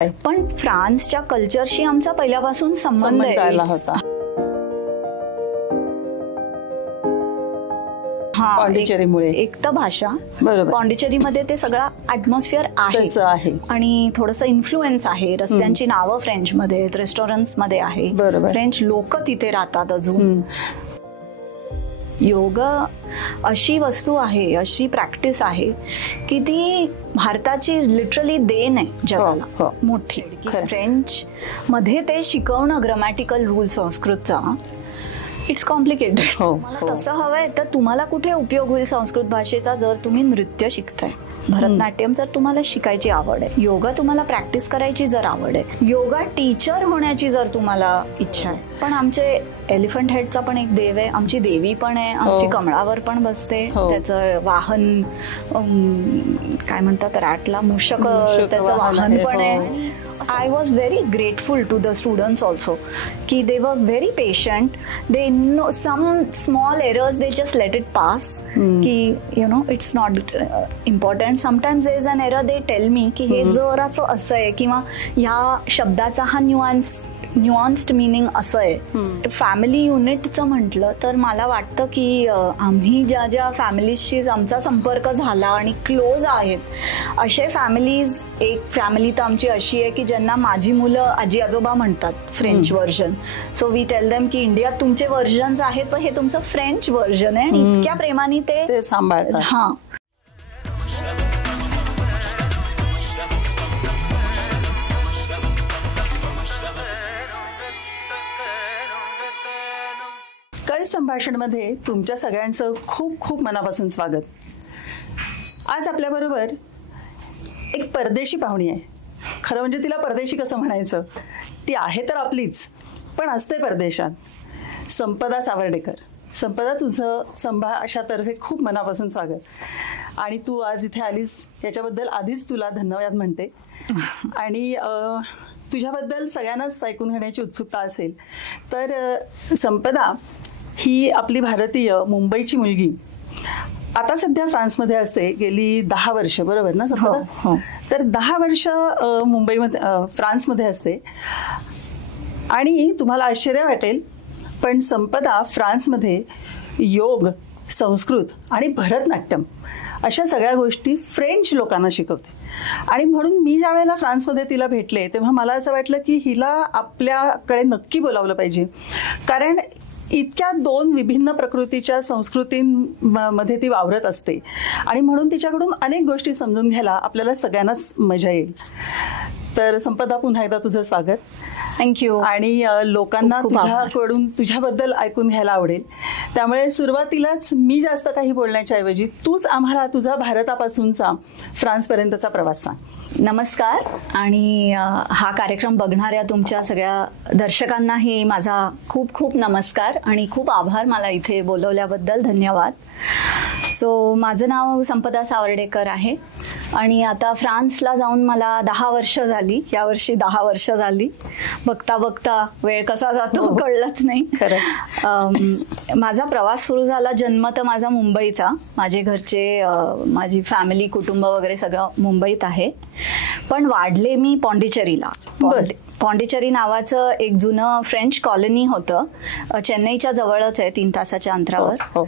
पण फ्रान्सच्या कल्चरशी आमचा पहिल्यापासून संबंध होता. पॉंडिचेरीमुळे एक तर भाषा, बरोबर, पॉंडिचेरीमध्ये ते सगळं ॲटमॉस्फिअर आहे आणि थोडंसं इन्फ्लुएन्स आहे. रस्त्यांची नावं फ्रेंच मध्ये, रेस्टॉरंट्स मध्ये आहे, फ्रेंच लोक तिथे राहतात. अजून योगा अशी वस्तू आहे, अशी प्रॅक्टिस आहे की ती भारताची लिटरली देण आहे जगाला मोठी. फ्रेंच मध्ये ते शिकवणं ग्रामॅटिकल रूल संस्कृतचा, इट्स कॉम्प्लिकेटेड. मला तसं हवंय तर तुम्हाला कुठे उपयोग होईल संस्कृत भाषेचा जर तुम्ही नृत्य शिकताय. भरतनाट्यम जर तुम्हाला शिकायची आवड आहे, योगा तुम्हाला प्रॅक्टिस करायची जर आवड आहे, योगा टीचर होण्याची जर तुम्हाला इच्छा आहे. पण आमचे एलिफंट हेडचा पण एक देव आहे, आमची देवी पण आहे, आमची कमळावर पण बसते, त्याचं वाहन काय म्हणतात रॅटला, मूषक त्याचं वाहन पण आहे. I was very grateful to the students also ki they were very patient. They know some small errors, they just let it pass. Ki you know it's not important. Sometimes there is an error, they tell me ki हे जर असं आहे किंवा या शब्दाचा हा न्यूअन्स्ड meaning असं आहे. फॅमिली युनिटचं म्हटलं तर मला वाटतं की आम्ही ज्या ज्या फॅमिलीजशी आमचा संपर्क झाला आणि क्लोज आहेत असे फॅमिलीज, एक फॅमिली तर आमची अशी आहे की ज्यांना माझी मुलं आजी आजोबा म्हणतात, French version. So we tell them की इंडियात तुमचे व्हर्जन्स आहेत पण हे तुमचं फ्रेंच व्हर्जन आहे आणि इतक्या प्रेमाने ते सांभाळतात. हां, कल संभाषण मध्ये तुमच्या सगळ्यांचं खूप खूप मनापासून स्वागत. आज आपल्या बरोबर एक परदेशी पाहुणी आहे. खरं म्हणजे तिला परदेशी कसं म्हणायचं, ती आहे तर आपलीच पण असते परदेशात. संपदा सावर्डेकर. संपदा, तुझं संभाषातर्फे खूप मनापासून स्वागत. आणि तू आज इथे आलीस याच्याबद्दल आधीच तुला धन्यवाद म्हणते. आणि तुझ्याबद्दल सगळ्यांनाच ऐकून घेण्याची उत्सुकता असेल तर संपदा ही आपली भारतीय मुंबईची मुलगी आता सध्या फ्रान्समध्ये असते. गेली 10 वर्ष, बरोबर ना संपदा? तर 10 वर्ष मुंबईमध्ये फ्रान्समध्ये असते. आणि तुम्हाला आश्चर्य वाटेल पण संपदा फ्रान्समध्ये योग, संस्कृत आणि भरतनाट्यम अशा सगळ्या गोष्टी फ्रेंच लोकांना शिकवते. आणि म्हणून मी ज्या वेळेला फ्रान्समध्ये तिला भेटले तेव्हा मला असं वाटलं की हिला आपल्याकडे नक्की बोलावलं पाहिजे, कारण इतक्या 2 विभिन्न प्रकृतीच्या संस्कृतींमध्ये ती वावरत असते आणि म्हणून तिच्याकडून अनेक गोष्टी समजून घ्यायला आपल्याला सगळ्यांनाच मजा येईल. तर संपदा, पुन्हा एकदा तुझं स्वागत. थँक्यू. आणि लोकांना तुझ्याकडून तुझ्याबद्दल ऐकून घ्यायला आवडेल, त्यामुळे सुरुवातीलाच मी जास्त काही बोलण्याच्या ऐवजी तूच आम्हाला तुझा भारतापासूनचा फ्रान्सपर्यंतचा प्रवास सांग. नमस्कार. आणि हा कार्यक्रम बघणाऱ्या तुमच्या सगळ्या दर्शकांनाही माझा खूप खूप नमस्कार आणि खूप आभार मला इथे बोलवल्याबद्दल. धन्यवाद. सो माझं नाव संपदा सावर्डेकर आहे आणि आता फ्रान्सला जाऊन मला 10 वर्ष झाली. यावर्षी 10 वर्ष झाली. बघता बघता वेळ कसा जातो कळलंच नाही. माझा प्रवास सुरू झाला, जन्म तर माझा मुंबईचा. माझे घरचे, माझी फॅमिली, कुटुंब वगैरे सगळं मुंबईत आहे. पण वाढले मी पॉंडिचेरीला. पॉंडिचेरी नावाचं एक जुनं फ्रेंच कॉलनी होतं, चेन्नईच्या जवळच आहे, 3 तासाच्या अंतरावर.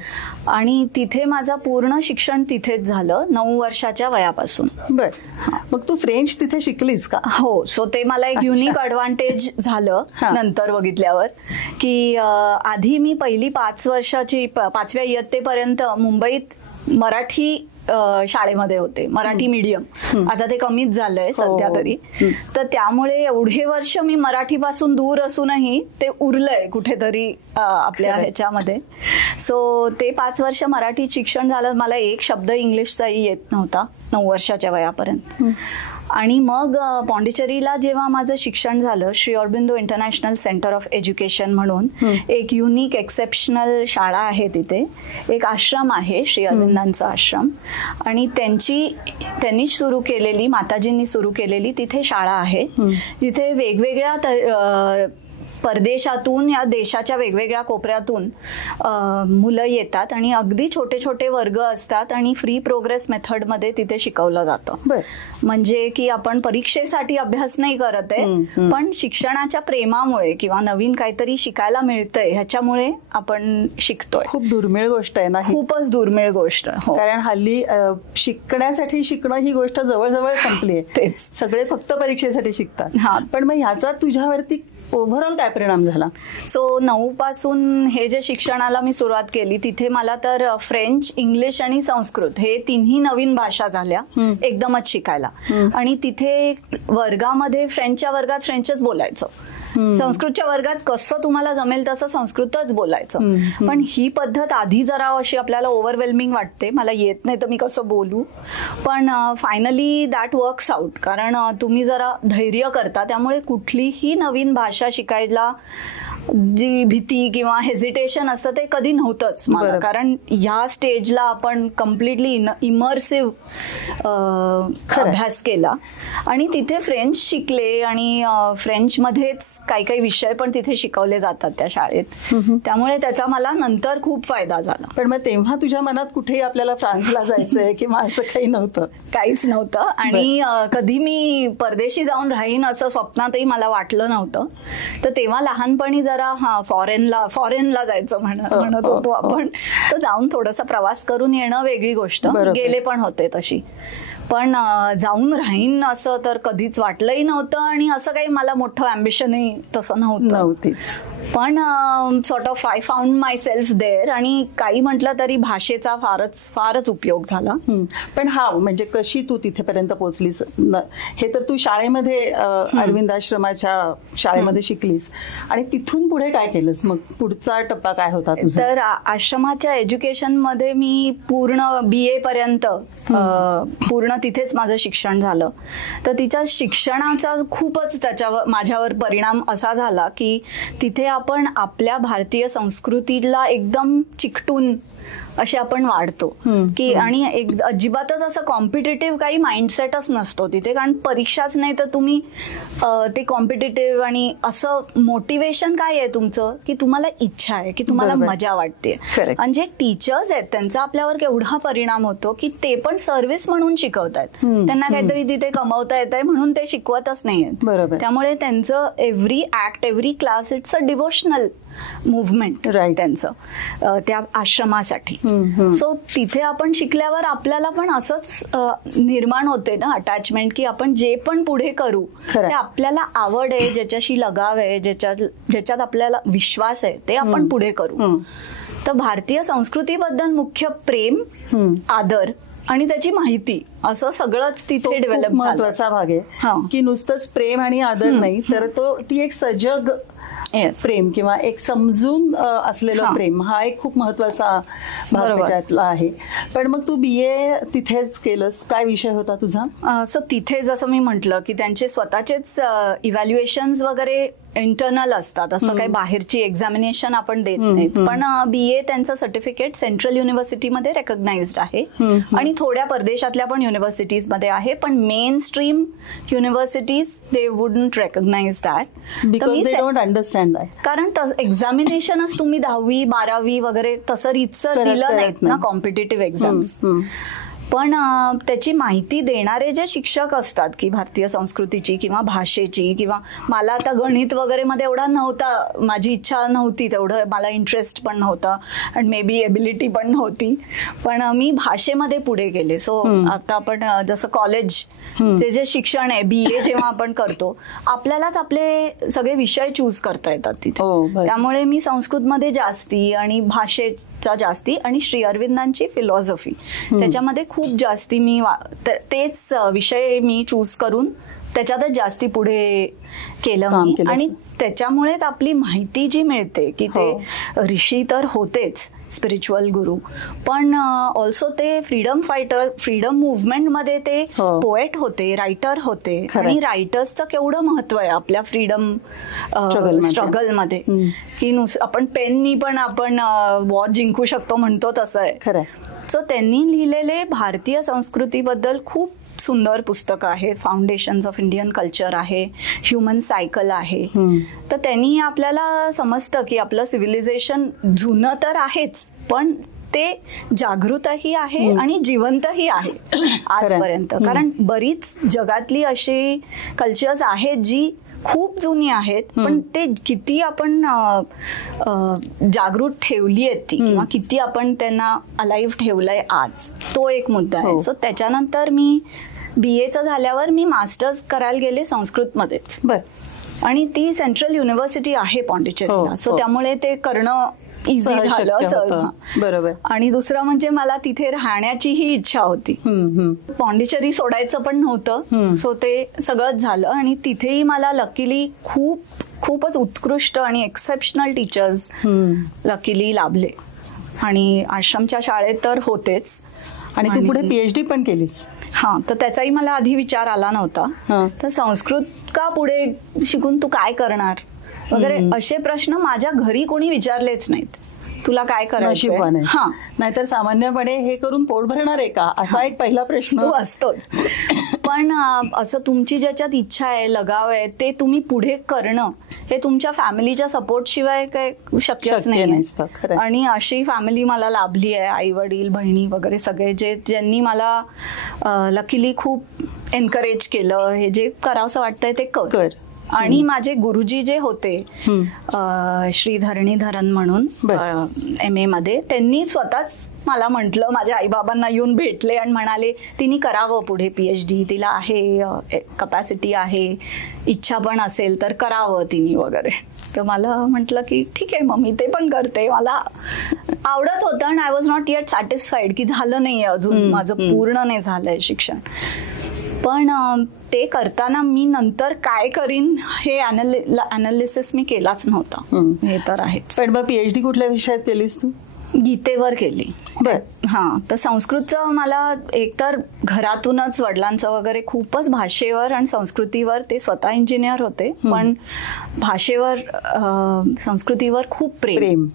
आणि तिथे माझं पूर्ण शिक्षण तिथेच झालं 9 वर्षाच्या वयापासून. बर, मग तू फ्रेंच तिथे शिकलीस का? हो. सो ते मला एक युनिक ॲडव्हान्टेज झालं नंतर बघितल्यावर की आधी मी पहिली 5 वर्षाची 5व्या इयत्तेपर्यंत मुंबईत मराठी शाळेमध्ये होते, मराठी मीडियम. आता ते कमीच झालंय सध्या तरी. तर त्यामुळे एवढे वर्ष मी मराठीपासून दूर असूनही ते उरलंय कुठेतरी आपल्या ह्याच्यामध्ये. सो ते 5 वर्ष मराठी शिक्षण झालं. मला एक शब्द इंग्लिशचाही येत नव्हता 9 वर्षाच्या वयापर्यंत. आणि मग पॉंडिचेरीला जेव्हा माझं शिक्षण झालं, Shri Aurobindo international centre of education म्हणून एक युनिक एक्सेप्शनल शाळा आहे. तिथे एक आश्रम आहे, श्री अरविंदांचा आश्रम. आणि त्यांनी सुरू केलेली, माताजींनी सुरू केलेली तिथे शाळा आहे. जिथे वेगवेगळ्या परदेशातून या देशाच्या वेगवेगळ्या कोपऱ्यातून मुलं येतात आणि अगदी छोटे छोटे वर्ग असतात आणि फ्री प्रोग्रेस मेथडमध्ये तिथे शिकवलं जातं. म्हणजे की आपण परीक्षेसाठी अभ्यास नाही करत आहे, पण शिक्षणाच्या प्रेमामुळे किंवा नवीन काहीतरी शिकायला मिळतंय ह्याच्यामुळे आपण शिकतोय. खूप दुर्मिळ गोष्ट आहे ना, खूपच दुर्मिळ गोष्ट. कारण हल्ली शिकण्यासाठी शिकणं ही गोष्ट जवळजवळ संपली आहे. तेच सगळे फक्त परीक्षेसाठी शिकतात. पण मग ह्याचा तुझ्यावरती ओव्हरऑल काय परिणाम झाला? सो 9 पासून हे जे शिक्षणाला मी सुरुवात केली तिथे मला तर फ्रेंच, इंग्लिश आणि संस्कृत हे तिन्ही नवीन भाषा झाल्या एकदमच शिकायला. आणि तिथे वर्गामध्ये फ्रेंचच्या वर्गात फ्रेंचच बोलायचं, संस्कृतच्या वर्गात कसं तुम्हाला जमेल तसं संस्कृतच बोलायचं. पण ही पद्धत आधी जरा अशी आपल्याला ओव्हरवेल्मिंग वाटते, मला येत नाही तर मी कसं बोलू. पण फायनली दॅट वर्क्स आउट, कारण तुम्ही जरा धैर्य करता, त्यामुळे कुठलीही नवीन भाषा शिकायला जी भीती किंवा हेजिटेशन असतं ते कधी नव्हतंच मला. कारण या स्टेजला आपण कम्प्लिटली इमर्सिव्ह अभ्यास केला आणि तिथे फ्रेंच शिकले आणि फ्रेंचमध्येच काही काही विषय पण तिथे शिकवले जातात त्या शाळेत, त्यामुळे त्याचा मला नंतर खूप फायदा झाला. पण मग तेव्हा तुझ्या मनात कुठेही आपल्याला फ्रान्सला जायचंय किंवा असं काही नव्हतं? काहीच नव्हतं. आणि कधी मी परदेशी जाऊन राहीन असं स्वप्नातही मला वाटलं नव्हतं. तर तेव्हा लहानपणी जरा फॉरेनला जायचं म्हणत होतो आपण. तर जाऊन थोडासा प्रवास करून येणं वेगळी गोष्ट, गेले पण होते तशी. पण जाऊन राहीन असं तर कधीच वाटलंही नव्हतं आणि असं काही मला मोठं अँबिशनही तसं नव्हतं. पण sort of I found myself there. आणि काही म्हटलं तरी भाषेचा फारच उपयोग झाला. पण म्हणजे कशी तू तिथेपर्यंत पोहोचलीस? हे तर तू शाळेमध्ये अरविंद आश्रमाच्या शाळेमध्ये शिकलीस आणि तिथून पुढे काय केलंस? मग पुढचा टप्पा काय होता तुझा? तर आश्रमाच्या एज्युकेशन मध्ये मी पूर्ण BA पर्यंत पूर्ण तिथेच माझं शिक्षण झालं. तर तिच्या शिक्षणाचा खूपच माझ्यावर परिणाम असा झाला की तिथे आपण आपल्या भारतीय संस्कृतीला एकदम चिकटून असे आपण वाढतो की, आणि अजिबातच असं कॉम्पिटेटिव्ह काही माइंडसेटच नसतो तिथे. कारण परीक्षाच नाही तर तुम्ही ते कॉम्पिटेटिव्ह आणि असं मोटिवेशन काय आहे तुमचं की तुम्हाला इच्छा आहे, की तुम्हाला मजा वाटते. आणि जे टीचर्स आहेत त्यांचा आपल्यावर केवढा परिणाम होतो की ते पण सर्व्हिस म्हणून शिकवतायत, त्यांना काहीतरी तिथे कमवता येत आहे म्हणून ते शिकवतच नाहीयेत. त्यामुळे त्यांचं every act, every class it's a devotional movement त्यांचं त्या आश्रमासाठी. सो तिथे आपण शिकल्यावर आपल्याला पण असंच निर्माण होते ना अटॅचमेंट, की आपण जे पण पुढे करू ते आपल्याला आवड आहे, ज्याच्याशी लगाव आहे, ज्याच्यात आपल्याला विश्वास आहे ते आपण पुढे करू. तर भारतीय संस्कृतीबद्दल मुख्य प्रेम, आदर आणि त्याची माहिती असं सगळंच तिथे डेव्हलप. महत्वाचा भाग आहे की नुसतंच प्रेम आणि आदर नाही तर ती एक सजग प्रेम किंवा एक समजून असलेलं प्रेम हा एक खूप महत्वाचा भाग त्याच्यातला आहे. पण मग तू BA तिथेच केलंस, काय विषय होता तुझा? सो तिथे जसं मी म्हटलं की त्यांचे स्वतःचेच इव्हॅल्युएशन्स वगैरे इंटरनल असतात, असं काही बाहेरची एक्झामिनेशन आपण देत नाहीत. पण BA त्यांचं सर्टिफिकेट सेंट्रल युनिव्हर्सिटीमध्ये रेकॉग्नाइज्ड आहे आणि थोड्या परदेशातल्या पण युनिव्हर्सिटीजमध्ये आहे. पण main stream universities they wouldn't recognise that because they don't understand that. कारण एक्झामिनेशनच तुम्ही 10वी 12वी वगैरे तसं रीतसर दिलं नाहीत ना कॉम्पिटेटिव्ह एक्झाम्स. पण त्याची माहिती देणारे जे शिक्षक असतात की भारतीय संस्कृतीची किंवा भाषेची, किंवा मला आता गणित वगैरे मध्ये एवढा नव्हता, माझी इच्छा नव्हती, तेवढं मला इंटरेस्ट पण नव्हता आणि मे बी एबिलिटी पण नव्हती, पण मी भाषेमध्ये पुढे गेले. सो आता आपण जसं कॉलेज जे शिक्षण आहे BA जेव्हा आपण करतो आपल्यालाच आपले सगळे विषय चूज करता येतात तिथे. त्यामुळे मी संस्कृतमध्ये जास्ती आणि भाषेचा जास्ती आणि श्री अरविंदांची फिलॉसॉफी त्याच्यामध्ये खूप जास्ती मी तेच विषय मी चूज करून त्याच्यातच जास्ती पुढे केलं मी. आणि त्याच्यामुळेच आपली माहिती जी मिळते की ते ऋषी तर होतेच, स्पिरिच्युअल गुरु, पण ऑल्सो ते फ्रीडम फायटर, फ्रीडम मुव्हमेंट मध्ये ते पोएट होते, रायटर होते. आणि रायटर्सचं केवढं महत्व आहे आपल्या फ्रीडम स्ट्रगल मध्ये की आपण पेननी पण आपण वॉर जिंकू शकतो म्हणतो तसं आहे. सो त्यांनी लिहिलेले भारतीय संस्कृतीबद्दल खूप सुंदर पुस्तक आहे. फाउंडेशन्स ऑफ इंडियन कल्चर आहे, ह्युमन सायकल आहे. तर त्यांनी आपल्याला समजतं की आपलं सिव्हिलायझेशन जुनं तर आहेच, पण ते जागृतही आहे आणि जिवंतही आहे आजपर्यंत. कारण बरीच जगातली अशी कल्चर्स आहेत जी खूप जुनी आहेत, पण ते किती आपण जागृत ठेवली आहेत ती, किंवा किती आपण त्यांना अलाइव्ह ठेवलंय आज, तो एक मुद्दा आहे. सो त्याच्यानंतर मी BA झाल्यावर मी मास्टर्स करायला गेले संस्कृतमध्येच. आणि ती सेंट्रल युनिव्हर्सिटी आहे पॉंडिचेरीला, सो त्यामुळे ते करणं इझी झालं. बरोबर. आणि दुसरं म्हणजे मला तिथे राहण्याचीही इच्छा होती. पॉंडिचेरी सोडायचं पण नव्हतं, सो ते सगळंच झालं. आणि तिथेही मला लकीली खूपच उत्कृष्ट आणि एक्सेप्शनल टीचर्स लकीली लाभले. आणि आश्रमच्या शाळेत तर होतेच. आणि तू पुढे PhD पण केलीस? हा, तर त्याचाही मला आधी विचार आला नव्हता. तर संस्कृत का पुढे शिकून तू काय करणार वगैरे असे प्रश्न माझ्या घरी कोणी विचारलेच नाहीत. तुला काय करायचं? हा, नाहीतर सामान्यपणे हे करून पोट भरणार आहे का, असा एक पहिला प्रश्न असतोच. पण असं तुमची ज्याच्यात इच्छा आहे, लगाव आहे, ते तुम्ही पुढे करणं हे तुमच्या फॅमिलीच्या सपोर्ट शिवाय काय शक्यच नाही. आणि अशी फॅमिली मला लाभली आहे, आई वडील, बहिणी वगैरे सगळे, ज्यांनी मला लकीली खूप एनकरेज केलं. हे जे करावंसं वाटतंय ते कर. आणि माझे गुरुजी जे होते, श्री धरणीधरन म्हणून MA मध्ये, त्यांनी स्वतःच मला म्हटलं, माझ्या आईबाबांना येऊन भेटले आणि म्हणाले तिने करावं पुढे PhD, तिला आहे कपॅसिटी आहे, इच्छा पण असेल तर करावं तिने वगैरे. तर मला म्हटलं की ठीक आहे, मग मी ते पण करते. मला आवडत होतं आणि I was not eight satisfied की झालं नाही अजून, माझं पूर्ण नाही झालंय शिक्षण. पण ते करताना मी नंतर काय करीन हे अनालिसिस मी केलाच नव्हता, हे तर आहे. पण मग PhD कुठल्या विषयात केलीस तू? गीतेवर केली. हा, तर संस्कृतचं मला एकतर घरातूनच वडिलांचं वगैरे खूपच भाषेवर आणि संस्कृतीवर, ते स्वतः इंजिनियर होते, पण भाषेवर संस्कृतीवर खूप प्रेम,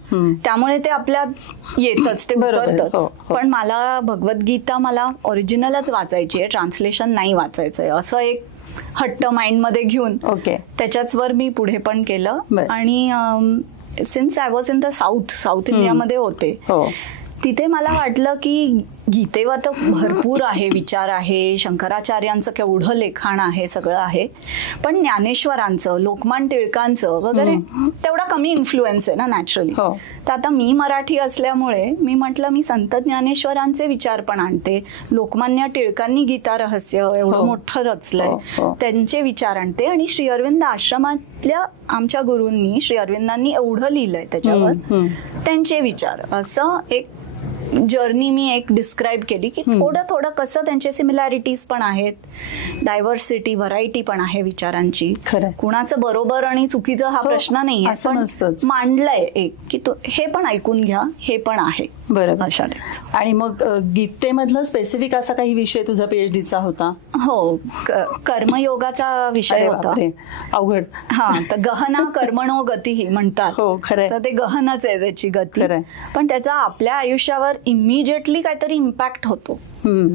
त्यामुळे ते आपल्यात येतच, ते उतरतच. पण मला भगवद्गीता मला ओरिजिनलच वाचायची आहे, ट्रान्सलेशन नाही वाचायचंय, असं एक हट्ट माइंड मध्ये घेऊन त्याच्याच वर मी पुढे पण केलं. आणि since I was in the south इंडियामध्ये होते, तिथे मला वाटलं की गीतेवर तर भरपूर आहे, विचार आहे, शंकराचार्यांचं केवढं लिखाण आहे, सगळं आहे, पण ज्ञानेश्वरांचं, लोकमान्य टिळकांचं वगैरे तेवढा कमी इन्फ्लुएन्स आहे ना नॅचरली. तर आता मी मराठी असल्यामुळे मी म्हटलं मी संत ज्ञानेश्वरांचे विचार पण आणते, लोकमान्य टिळकांनी गीता रहस्य एवढं मोठं रचलंय, त्यांचे विचार आणते. आणि श्री अरविंद आश्रमातल्या आमच्या गुरूंनी, श्री अरविंदांनी एवढं लिहिलंय त्याच्यावर, त्यांचे विचार, असं एक जर्नी मी एक डिस्क्राईब केली की थोडं थोडं कसं त्यांचे सिमिलॅरिटीज पण आहेत, डायव्हर्सिटी, व्हरायटी पण आहे विचारांची. कुणाचं बरोबर आणि चुकीचं हा प्रश्न नाही आहे, पण मांडलंय एक की हे पण ऐकून घ्या, हे पण आहे. बरोबर. आणि मग गीतेमधलं स्पेसिफिक असा काही विषय तुझा PhDचा होता? हो, कर्मयोगाचा विषय होता. अवघड. हा, तर गहना कर्मणो गती म्हणतात. हो, खरं. तर ते गहनच आहे त्याची गती, पण त्याचा आपल्या आयुष्यावर इमिजिएटली काहीतरी इम्पॅक्ट होतो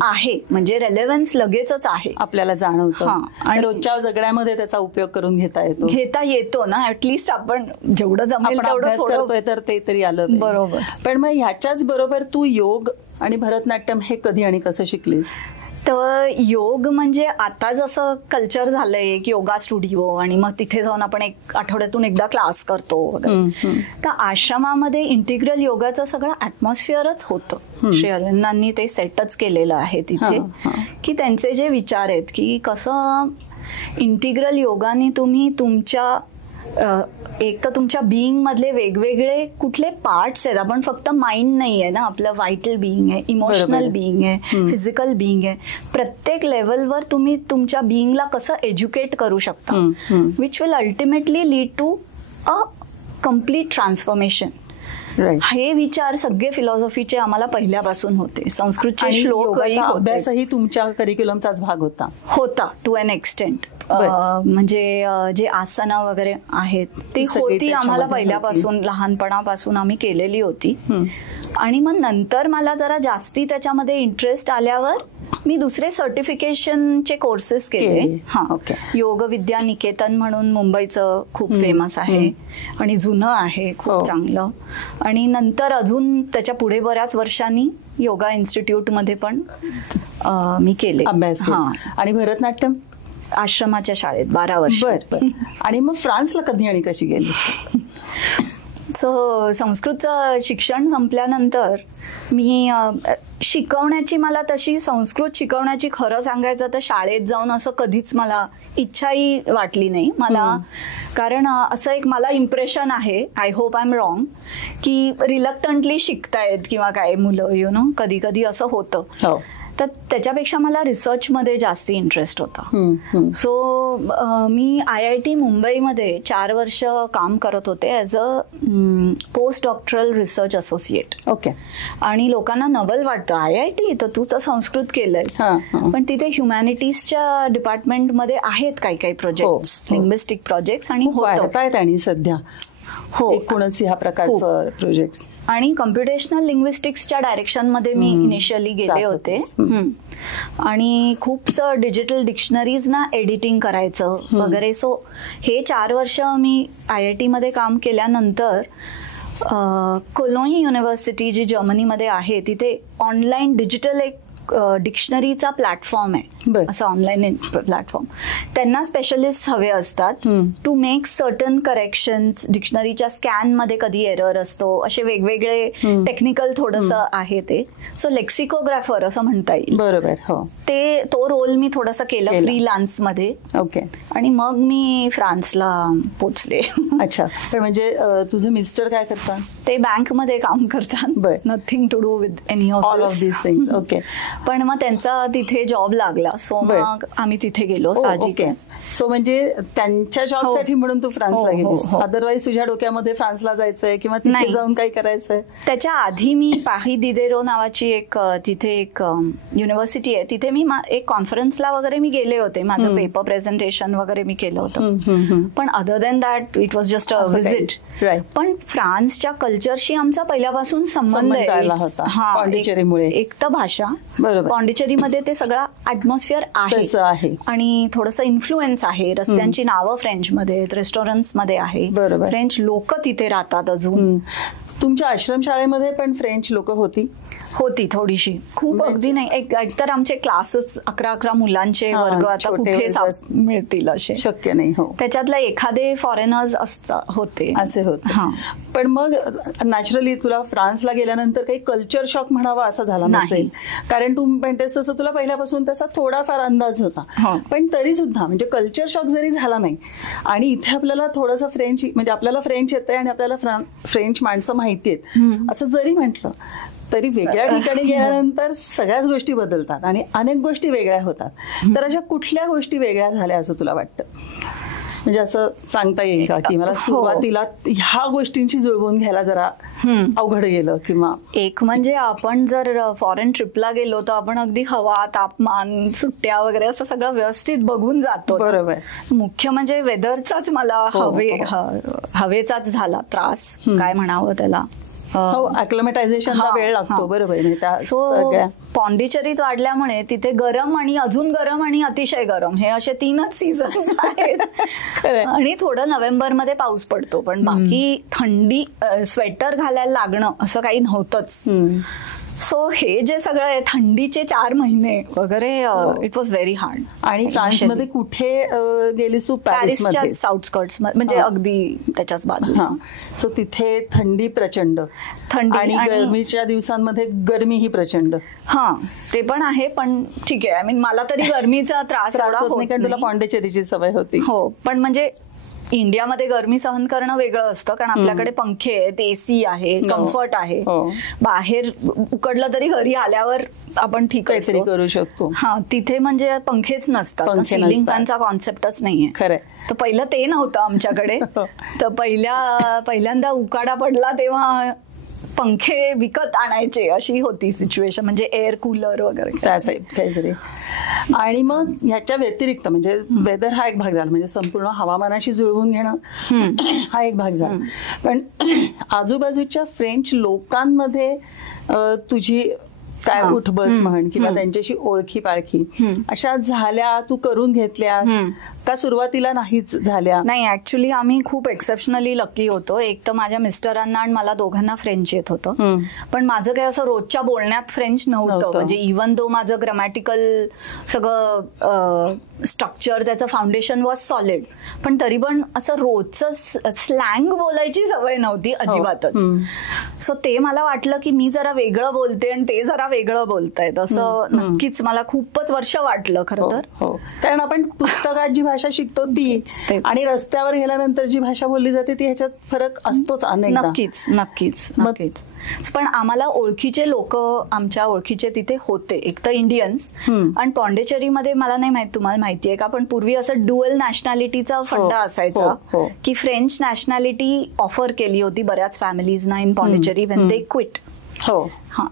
आहे, म्हणजे रेलेव्हन्स लगेचच आहे, आपल्याला जाणवतं. आणि रोजच्या जगण्यामध्ये त्याचा उपयोग करून घेता येतो ना. ऍटलिस्ट आपण जेवढं जमेल तेवढं करतोय तर ते तरी आलं. बरोबर. पण मग ह्याच्याच बरोबर तू योग आणि भरतनाट्यम हे कधी आणि कसं शिकलीस? तर योग म्हणजे आता जसं कल्चर झालंय की योगा स्टुडिओ, आणि मग तिथे जाऊन आपण एक आठवड्यातून एकदा क्लास करतो वगैरे. तर आश्रमामध्ये इंटिग्रल योगाचं सगळं ऍटमॉस्फिअरच होतं. श्री अरविंदांनी ते सेटच केलेलं आहे तिथे, की त्यांचे जे विचार आहेत की कसं इंटिग्रल योगाने तुम्ही तुमच्या एक तर तुमच्या बिईंग मधले वेगवेगळे कुठले पार्ट्स आहेत. आपण फक्त माइंड नाही आहे ना, आपलं व्हायटल बिईंग आहे, इमोशनल बिईंग आहे, फिजिकल बिईंग आहे. प्रत्येक लेवलवर तुम्ही तुमच्या बिईंगला कसं एज्युकेट करू शकता, which will ultimately lead to a complete transformation. हे विचार सगळे फिलॉसॉफीचे आम्हाला पहिल्यापासून होते. संस्कृतचे श्लोक अभ्यासही तुमच्या करिक्युलमचाच भाग होता टू एन एक्सटेंट. म्हणजे जे आसनं वगैरे आहेत ती होती आम्हाला पहिल्यापासून, लहानपणापासून आम्ही केलेली होती. आणि मग नंतर मला जरा जास्ती त्याच्यामध्ये इंटरेस्ट आल्यावर मी दुसरे सर्टिफिकेशनचे कोर्सेस केले. योग विद्या निकेतन म्हणून मुंबईचं खूप फेमस आहे आणि जुनं आहे खूप चांगलं. आणि नंतर अजून त्याच्या पुढे बऱ्याच वर्षांनी योगा इन्स्टिट्यूट मध्ये पण मी केले अभ्यास. आणि भरतनाट्यम आश्रमाच्या शाळेत 12 वर्ष. आणि मग फ्रान्सला कधी आणि कशी गेली? संस्कृतचं शिक्षण संपल्यानंतर मी शिकवण्याची, मला तशी संस्कृत शिकवण्याची खरं सांगायचं तर शाळेत जाऊन असं कधीच मला इच्छाही वाटली नाही मला. कारण असं एक मला इम्प्रेशन आहे, I hope I am wrong, की रिलक्टंटली शिकतायत किंवा काय मुलं कधी कधी असं होतं. तर त्याच्यापेक्षा मला रिसर्चमध्ये जास्ती इंटरेस्ट होता. सो मी IIT मुंबईमध्ये 4 वर्ष काम करत होते as a post doctoral research associate. आणि लोकांना नवल वाटतं IIT तर तू तर संस्कृत केलंयस, पण तिथे ह्युमॅनिटीजच्या डिपार्टमेंटमध्ये आहेत काही प्रोजेक्ट्स, लिंग्विस्टिक प्रोजेक्ट्स आणि होतात. आणि सध्या एकूणच ह्या प्रकारचं प्रोजेक्ट्स आणि कम्प्युटेशनल लिंग्विस्टिक्सच्या डायरेक्शनमध्ये मी इनिशियली गेले होते. आणि खूपसं डिजिटल डिक्शनरीज ना एडिटिंग करायचं वगैरे. सो हे 4 वर्ष मी IIT मध्ये काम केल्यानंतर कोलोनी युनिव्हर्सिटी जी जर्मनीमध्ये आहे तिथे ऑनलाईन डिजिटल एक डिक्शनरीचा प्लॅटफॉर्म आहे, असं ऑनलाईन प्लॅटफॉर्म. त्यांना स्पेशलिस्ट हवे असतात टू मेक सर्टन करेक्शन्स. डिक्शनरीच्या स्कॅन मध्ये कधी एरर असतो, असे वेगवेगळे टेक्निकल थोडंसं आहे ते. सो लेक्सिकोग्राफर असं म्हणता येईल. बरोबर. तो रोल मी थोडासा केला फ्रीलान्स मध्ये. आणि मग मी फ्रान्सला पोचले. अच्छा. पण म्हणजे तुझे मिस्टर काय करतात? ते बँकमध्ये काम करतात. Nothing to do with any all of this things. पण मग त्यांचा तिथे जॉब लागला. सो मग आम्ही तिथे गेलो साहजिक. सो म्हणजे त्यांच्या जॉबसाठी म्हणून तू फ्रान्सला गेलीस? अदरवाईज तुझ्या डोक्यामध्ये फ्रान्सला जायचंय किंवा तिथे जाऊन काही करायचंय? त्याच्या आधी मी पाही दिदेरो नावाची एक तिथे एक युनिव्हर्सिटी आहे, तिथे मी एक कॉन्फरन्सला वगैरे मी गेले होते. माझं पेपर प्रेझेंटेशन वगैरे मी केलं होतं. पण other than that it was just a visit. पण फ्रान्सच्या कल्चरशी आमचा पहिल्यापासून संबंध आहे. एक तर भाषा, पॉंडिचेरीमध्ये ते सगळं ॲटमॉस्फिअर आहे आणि थोडंसं इन्फ्लुएन्स आहे. रस्त्यांची नावं फ्रेंचमध्ये आहेत, रेस्टॉरंट्स मध्ये आहे, फ्रेंच लोक तिथे राहतात अजून. तुमच्या आश्रमशाळेमध्ये पण फ्रेंच लोक होती थोडीशी, खूप अगदी नाही. एकतर आमचे क्लासेस 11 मुलांचे वर्ग आता कुठे मिळतील असे शक्य नाही. त्याच्यातला एखादे फॉरेनर्स होते असे होते. पण मग नॅचरली तुला फ्रान्सला गेल्यानंतर काही कल्चर शॉक म्हणावा असा झाला नसेल, कारण तू म्हणतेस तसं तुला पहिल्यापासून त्याचा थोडाफार अंदाज होता. पण तरी सुद्धा म्हणजे कल्चर शॉक जरी झाला नाही आणि इथे आपल्याला थोडंसं फ्रेंच, म्हणजे आपल्याला फ्रेंच येतंय आणि आपल्याला फ्रेंच माणसं माहिती आहेत असं जरी म्हटलं तरी वेगळ्या ठिकाणी गेल्यानंतर सगळ्याच गोष्टी बदलतात आणि अनेक गोष्टी वेगळ्या होतात. तर अशा कुठल्या गोष्टी वेगळ्या झाल्या असं तुला वाटतं? म्हणजे असं सांगता येईल का की मला सुरुवातीला ह्या गोष्टींची जुळवून घ्यायला जरा अवघड गेलं? किंवा एक म्हणजे आपण जर फॉरेन ट्रिपला गेलो तर आपण अगदी हवा, तापमान, सुट्ट्या वगैरे असं सगळं व्यवस्थित बघून जातो. बरोबर. मुख्य म्हणजे वेदरचाच मला हवेचाच झाला त्रास, काय म्हणावं त्याला. अक्लिमेटायझेशनला वेळ लागतो. बरोबर. सो पॉंडिचेरीत वाढल्यामुळे तिथे गरम आणि अजून गरम आणि अतिशय गरम हे असे 3च सीझन्स आहेत. आणि थोडं नोव्हेंबरमध्ये पाऊस पडतो, पण बाकी थंडी, स्वेटर घालायला लागणं असं काही नव्हतंच. सो हे जे सगळं आहे, थंडीचे 4 महिने वगैरे, इट वॉज व्हेरी हार्ड. आणि फ्रान्समध्ये कुठे गेलीस तू? पॅरिसच्या आउटस्कर्ट्स, म्हणजे अगदी त्याच्याच बाजूला. सो तिथे थंडी प्रचंड, आणि गरमीच्या दिवसांमध्ये गरमीही प्रचंड. ते पण आहे, पण ठीक आहे. आय मीन मला तरी गरमीचा त्रास एवढा होत नाही, कारण तुला पॉंडिचेरीची सवय होती. पण म्हणजे इंडियामध्ये गरमी सहन करणं वेगळं असतं, कारण आपल्याकडे पंखे आहेत, एसी आहे, कम्फर्ट आहे. बाहेर उकडलं तरी घरी आल्यावर आपण ठीक करू शकतो. तिथे म्हणजे पंखेच नसतात, सिलिंग फॅनचा कॉन्सेप्टच नाहीये. खरंय. तर पहिलं ते नव्हतं आमच्याकडे. तर पहिल्यांदा उकाडा पडला तेव्हा पंखे विकत आणायचे अशी होती सिच्युएशन, म्हणजे एअर कूलर वगैरे काहीतरी. आणि मग ह्याच्या व्यतिरिक्त म्हणजे वेदर हा एक भाग झाला, म्हणजे संपूर्ण हवामानाशी जुळवून घेणं हा एक भाग झाला. पण आजूबाजूच्या फ्रेंच लोकांमध्ये तुझी काय उठबस म्हण किंवा त्यांच्याशी ओळखी पाळखी अशा झाल्या, तू करून घेतल्या का सुरुवातीला नाहीच झाल्या? नाही, ऍक्च्युली आम्ही खूप एक्सेप्शनली लकी होतो. एक तर माझ्या मिस्टरांना आणि मला दोघांना फ्रेंच येत होतं, पण माझं काही असं रोजच्या बोलण्यात फ्रेंच नव्हतं. म्हणजे इव्हन दो माझं ग्रामॅटिकल सगळं स्ट्रक्चर, त्याचं फाउंडेशन वॉज सॉलिड, पण तरी पण असं रोजचं स्लँग बोलायची सवय नव्हती अजिबातच. सो ते मला वाटलं की मी जरा वेगळं बोलते आणि ते जरा वेगळं बोलतायत असं. नक्कीच मला खूपच वर्ष वाटलं खरं तर. कारण आपण पुस्तकात जी भाषा शिकतो ती आणि रस्त्यावर गेल्यानंतर जी भाषा बोलली जाते ती ह्याच्यात फरक असतोच अनेकदा. नक्कीच नक्कीच नक्कीच. पण आम्हाला ओळखीचे लोक, आमच्या ओळखीचे तिथे होते, एक तर इंडियन्स आणि पॉंडिचेरीमध्ये मला नाही माहित तुम्हाला माहितीये का, पण पूर्वी असं डुअल नॅशनॅलिटीचा फंडा असायचा की फ्रेंच नॅशनॅलिटी ऑफर केली होती बऱ्याच फॅमिलीजना in Pondicherry when they quit. हा,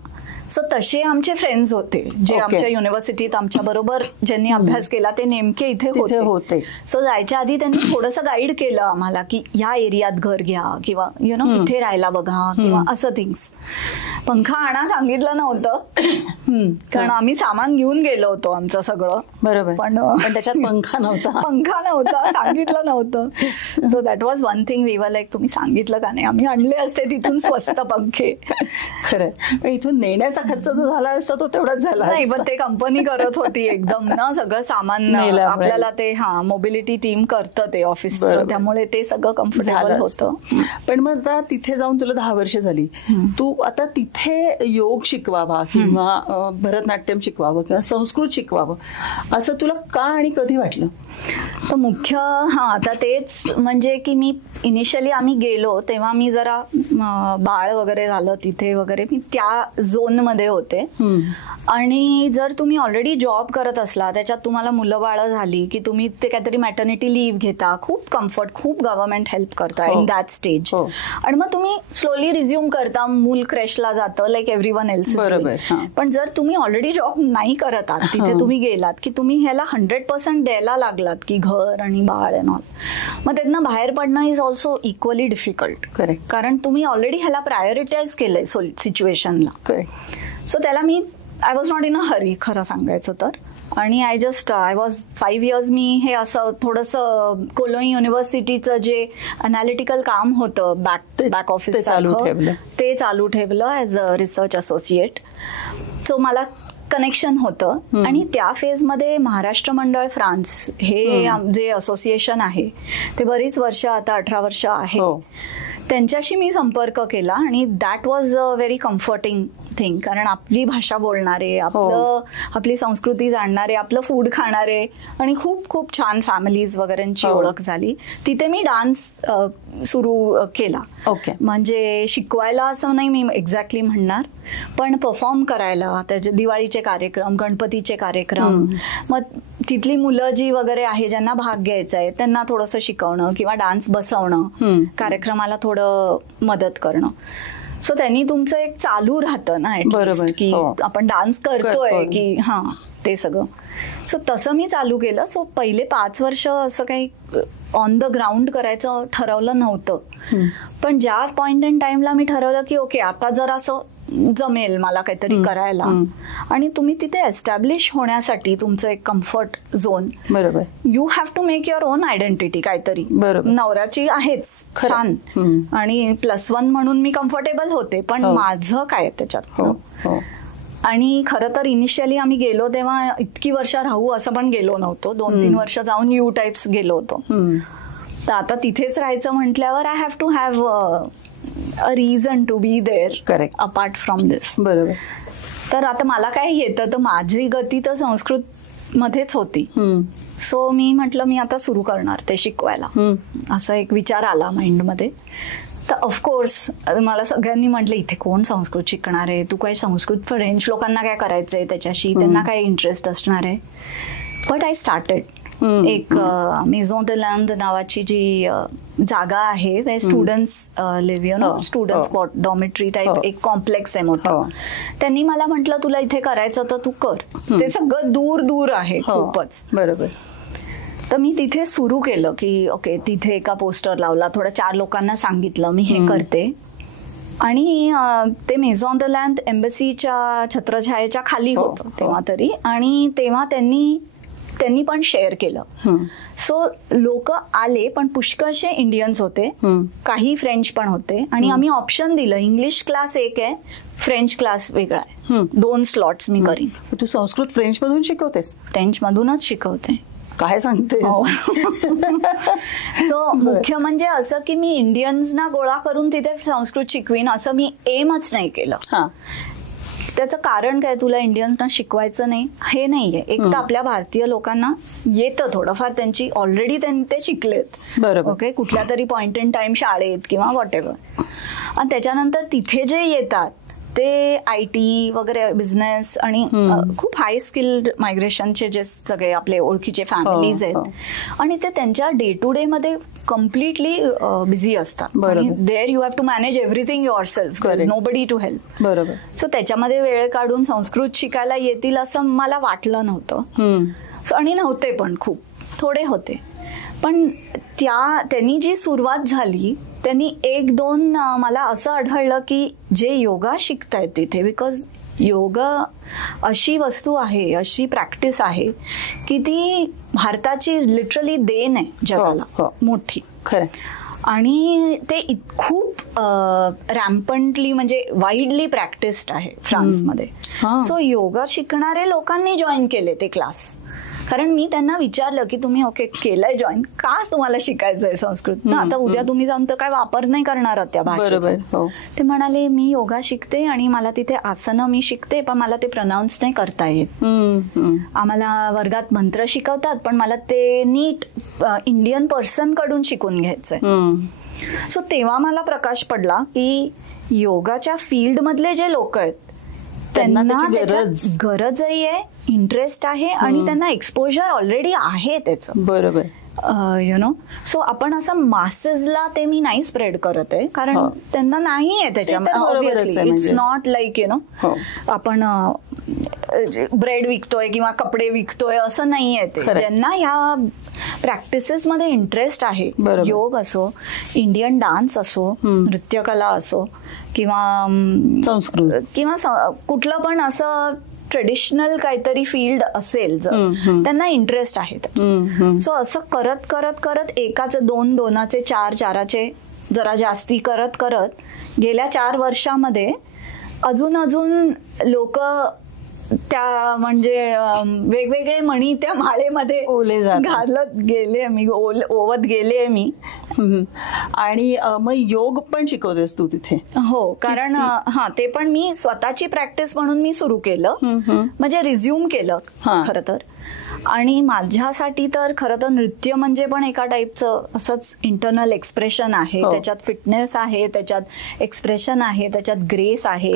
सो तसे आमचे फ्रेंड्स होते जे आमच्या युनिव्हर्सिटीत आमच्या बरोबर ज्यांनी अभ्यास केला ते नेमके इथे होते. सो जायच्या आधी त्यांनी थोडंसं गाईड केलं आम्हाला की या एरियात घर घ्या किंवा यु नो इथे राहायला बघा किंवा असं थिंग्स. पंखा आणा सांगितलं नव्हतं कारण आम्ही सामान घेऊन गेलो होतो आमचं सगळं. बरोबर, पण त्याच्यात पंखा नव्हता सांगितलं नव्हतं. So that was one thing we were like तुम्ही सांगितलं का नाही, आम्ही आणले असते तिथून स्वस्त पंखे. खरं, इथून नेण्याचा खर्च जो झाला असता तो तेवढाच झाला नाही, पण ते कंपनी करत होती एकदम ना सगळं सामान आपल्याला. ते मोबिलिटी टीम करतं ते ऑफिसचं, त्यामुळे ते सगळं कम्फर्टेबल होतं. पण मग आता तिथे जाऊन तुला 10 वर्ष झाली, तू आता तिथे योग शिकवावा किंवा भरतनाट्यम शिकवावं किंवा संस्कृत शिकवावं असं तुला का आणि कधी वाटलं? तर मुख्य आता तेच म्हणजे की मी इनिशियली आम्ही गेलो तेव्हा मी जरा बाळ वगैरे झालं तिथे वगैरे, मी त्या झोन मध्ये होते. आणि जर तुम्ही ऑलरेडी जॉब करत असला, त्याच्यात तुम्हाला मुलं बाळ झाली की तुम्ही ते काहीतरी मॅटर्निटी लिव्ह घेता, खूप कम्फर्ट, खूप गव्हर्नमेंट हेल्प करता इन दॅट स्टेज, आणि मग तुम्ही स्लोली रिझ्यूम करता, मूल क्रॅशला जातं लाईक एव्हरीवन एल्स. पण जर तुम्ही ऑलरेडी जॉब नाही करत आहात, तिथे तुम्ही गेलात की तुम्ही ह्याला 100% द्यायला लागलात की घर आणि बाळ अँड ऑल, मग त्यातनं बाहेर पडणं इज ऑल्सो इक्वली डिफिकल्ट. कारण तुम्ही ऑलरेडी ह्याला प्रायोरिटाईज केलंय सिच्युएशनला. सो त्याला आय वॉज नॉट इन अ हरी खरं सांगायचं तर. आणि आय वॉज 5 years मी हे असं थोडंसं कोलोनी युनिव्हर्सिटीचं जे अनालिटिकल काम होतं बॅक ऑफिस ते चालू ठेवलं as a research associate. So मला कनेक्शन होतं. आणि त्या फेजमध्ये महाराष्ट्र मंडळ फ्रान्स हे जे असोसिएशन आहे ते बरीच वर्ष, आता 18 वर्ष आहे, त्यांच्याशी मी संपर्क केला आणि that was a very comforting thing. कारण आपली भाषा बोलणारे, आपली संस्कृती जाणणारे, आपलं फूड खाणारे आणि खूप खूप छान फॅमिलीज वगैरेंची ओळख झाली. तिथे मी डान्स सुरू केला. म्हणजे शिकवायला असं नाही मी एक्झॅक्टली म्हणणार, पण परफॉर्म करायला, त्याचे दिवाळीचे कार्यक्रम, गणपतीचे कार्यक्रम, मग तिथली मुलं जी वगैरे आहे ज्यांना भाग घ्यायचा आहे त्यांना थोडंसं शिकवणं किंवा डान्स बसवणं, कार्यक्रमाला थोडं मदत करणं. सो त्यांनी तुमचं एक चालू राहतं ना ऍटलिस्ट की आपण डान्स करतोय की ते सगळं. सो तसं मी चालू केलं. सो पहिले 5 वर्ष असं काही ऑन द ग्राउंड करायचं ठरवलं नव्हतं. पण ज्या पॉइंट इन टाइमला मी ठरवलं की ओके आता जर असं जमेल मला काहीतरी करायला, आणि तुम्ही तिथे एस्टॅब्लिश होण्यासाठी तुमचं एक कम्फर्ट झोन, बरोबर, you have to make your own identity काहीतरी. नवऱ्याची आहेच छान आणि +1 म्हणून मी कम्फर्टेबल होते, पण माझं काय त्याच्यात. आणि खरं तर इनिशियली आम्ही गेलो तेव्हा इतकी वर्ष राहू असं पण गेलो नव्हतो. 2-3 वर्ष जाऊन यू टाइप्स गेलो होतो. तर आता तिथेच राहायचं म्हटल्यावर I have to have a reason to be there. Correct. Apart from this. बरोबर. तर आता मला काय येतं, तर माझी गती तर संस्कृत मध्येच होती. सो मी म्हटलं मी आता सुरू करणार ते शिकवायला, असा एक विचार आला माइंडमध्ये. तर ऑफकोर्स मला सगळ्यांनी म्हटलं इथे कोण संस्कृत शिकणार आहे, तू काय संस्कृत फ्रेंच लोकांना काय करायचंय त्याच्याशी, त्यांना काय इंटरेस्ट असणार आहे. But I started. एक मेझॉन दे लँड नावाची जी जागा आहे where students live, you know, student spot, dormitory type एक कॉम्प्लेक्स आहे मोठं. त्यांनी मला म्हटलं तुला इथे करायचं तर तू कर. ते सगळं दूर दूर आहे खूपच. बरोबर. तर मी तिथे सुरू केलं की ओके, तिथे एका पोस्टर लावला, थोडं 4 लोकांना सांगितलं मी हे करते. आणि ते मेझॉन द लँड एम्बसीच्या छत्रछायेच्या खाली होतं तेव्हा तरी. आणि तेव्हा त्यांनी पण शेअर केलं. सो लोक आले, पण पुष्कळशे इंडियन्स होते, काही फ्रेंच पण होते. आणि आम्ही ऑप्शन दिलं, इंग्लिश क्लास एक आहे, फ्रेंच क्लास वेगळा आहे, 2 स्लॉट्स मी करीन. तू संस्कृत फ्रेंच मधून शिकवतेस? फ्रेंच मधूनच शिकवते. काय सांगते? सो मुख्य म्हणजे असं की मी इंडियन्सना गोळा करून तिथे संस्कृत शिकवीन असं मी एमच नाही केलं. त्याचं कारण काय, तुला इंडियन्सना शिकवायचं नाही हे नाहीये. एक तर आपल्या भारतीय लोकांना येतं थोडंफार, त्यांची ऑलरेडी ते शिकलेत, बरोबर, ओके, कुठल्या तरी पॉइंट इन टाइम शाळेत किंवा व्हॉट एव्हर. आणि त्याच्यानंतर तिथे जे येतात ते IT वगैरे बिझनेस आणि खूप हाय स्किल्ड मायग्रेशनचे जे सगळे आपले ओळखीचे फॅमिलीज आहेत, आणि ते त्यांच्या डे टू डे मध्ये कम्प्लिटली बिझी असतात. There you have to manage everything yourself, nobody to help. बरोबर. सो त्याच्यामध्ये वेळ काढून संस्कृत शिकायला येतील असं मला वाटलं नव्हतं. आणि नव्हते पण, खूप थोडे होते. पण त्यांनी जी सुरुवात झाली त्यांनी 1-2 मला असं आढळलं की जे योगा शिकतायत तिथे, बिकॉज योगा अशी वस्तू आहे, अशी प्रॅक्टिस आहे की ती भारताची लिटरली देण आहे जगाला, मोठी. खरं. आणि ते खूप रॅम्पंटली म्हणजे वाईडली प्रॅक्टिस्ड आहे फ्रान्समध्ये. सो योगा शिकणारे लोकांनी जॉईन केले ते क्लास. कारण मी त्यांना विचारलं की तुम्ही ओके केलंय जॉईन, का तुम्हाला शिकायचंय संस्कृत ना, आता उद्या तुम्ही जाऊन तर काय वापर नाही करणार त्या भाषेचा. ते म्हणाले मी योगा शिकते आणि मला तिथे आसनं मी शिकते, पण मला ते प्रनाऊन्स नाही करता येत. आम्हाला वर्गात मंत्र शिकवतात, पण मला ते नीट इंडियन पर्सन कडून शिकून घ्यायचंय. सो तेव्हा मला प्रकाश पडला की योगाच्या फील्ड मधले जे लोक आहेत त्यांना त्याच्यात गरजही आहे, इंटरेस्ट आहे, आणि त्यांना एक्सपोजर ऑलरेडी आहे त्याचं. बरोबर. यु नो, सो आपण असं मासेसला ते मी नाही स्प्रेड करत आहे, कारण त्यांना नाही आहे त्याच्यामध्ये. It's not like you know आपण ब्रेड विकतोय किंवा कपडे विकतोय असं नाहीये ते. ज्यांना ह्या प्रॅक्टिसेस मध्ये इंटरेस्ट आहे, योग असो, इंडियन डान्स असो, नृत्यकला असो, किंवा संस्कृत किंवा कुठलं पण असं ट्रेडिशनल काहीतरी फील्ड असेल जर त्यांना इंटरेस्ट आहे. सो असं करत करत करत एकाचे 2, 2चे 4, 4चे जरा जास्ती करत करत गेल्या 4 वर्षामध्ये अजून लोक त्या म्हणजे वेगवेगळे मणी त्या माळेमध्ये घालत गेले मी, ओवत गेले मी. आणि मग योग पण शिकवतेस तू तिथे? हो, कारण ते पण मी स्वतःची प्रॅक्टिस म्हणून मी सुरू केलं, म्हणजे रिझ्यूम केलं खरं तर. आणि माझ्यासाठी तर खरं तर नृत्य म्हणजे पण एका टाईपचं असंच इंटरनल एक्सप्रेशन आहे. त्याच्यात फिटनेस आहे, त्याच्यात एक्सप्रेशन आहे, त्याच्यात ग्रेस आहे,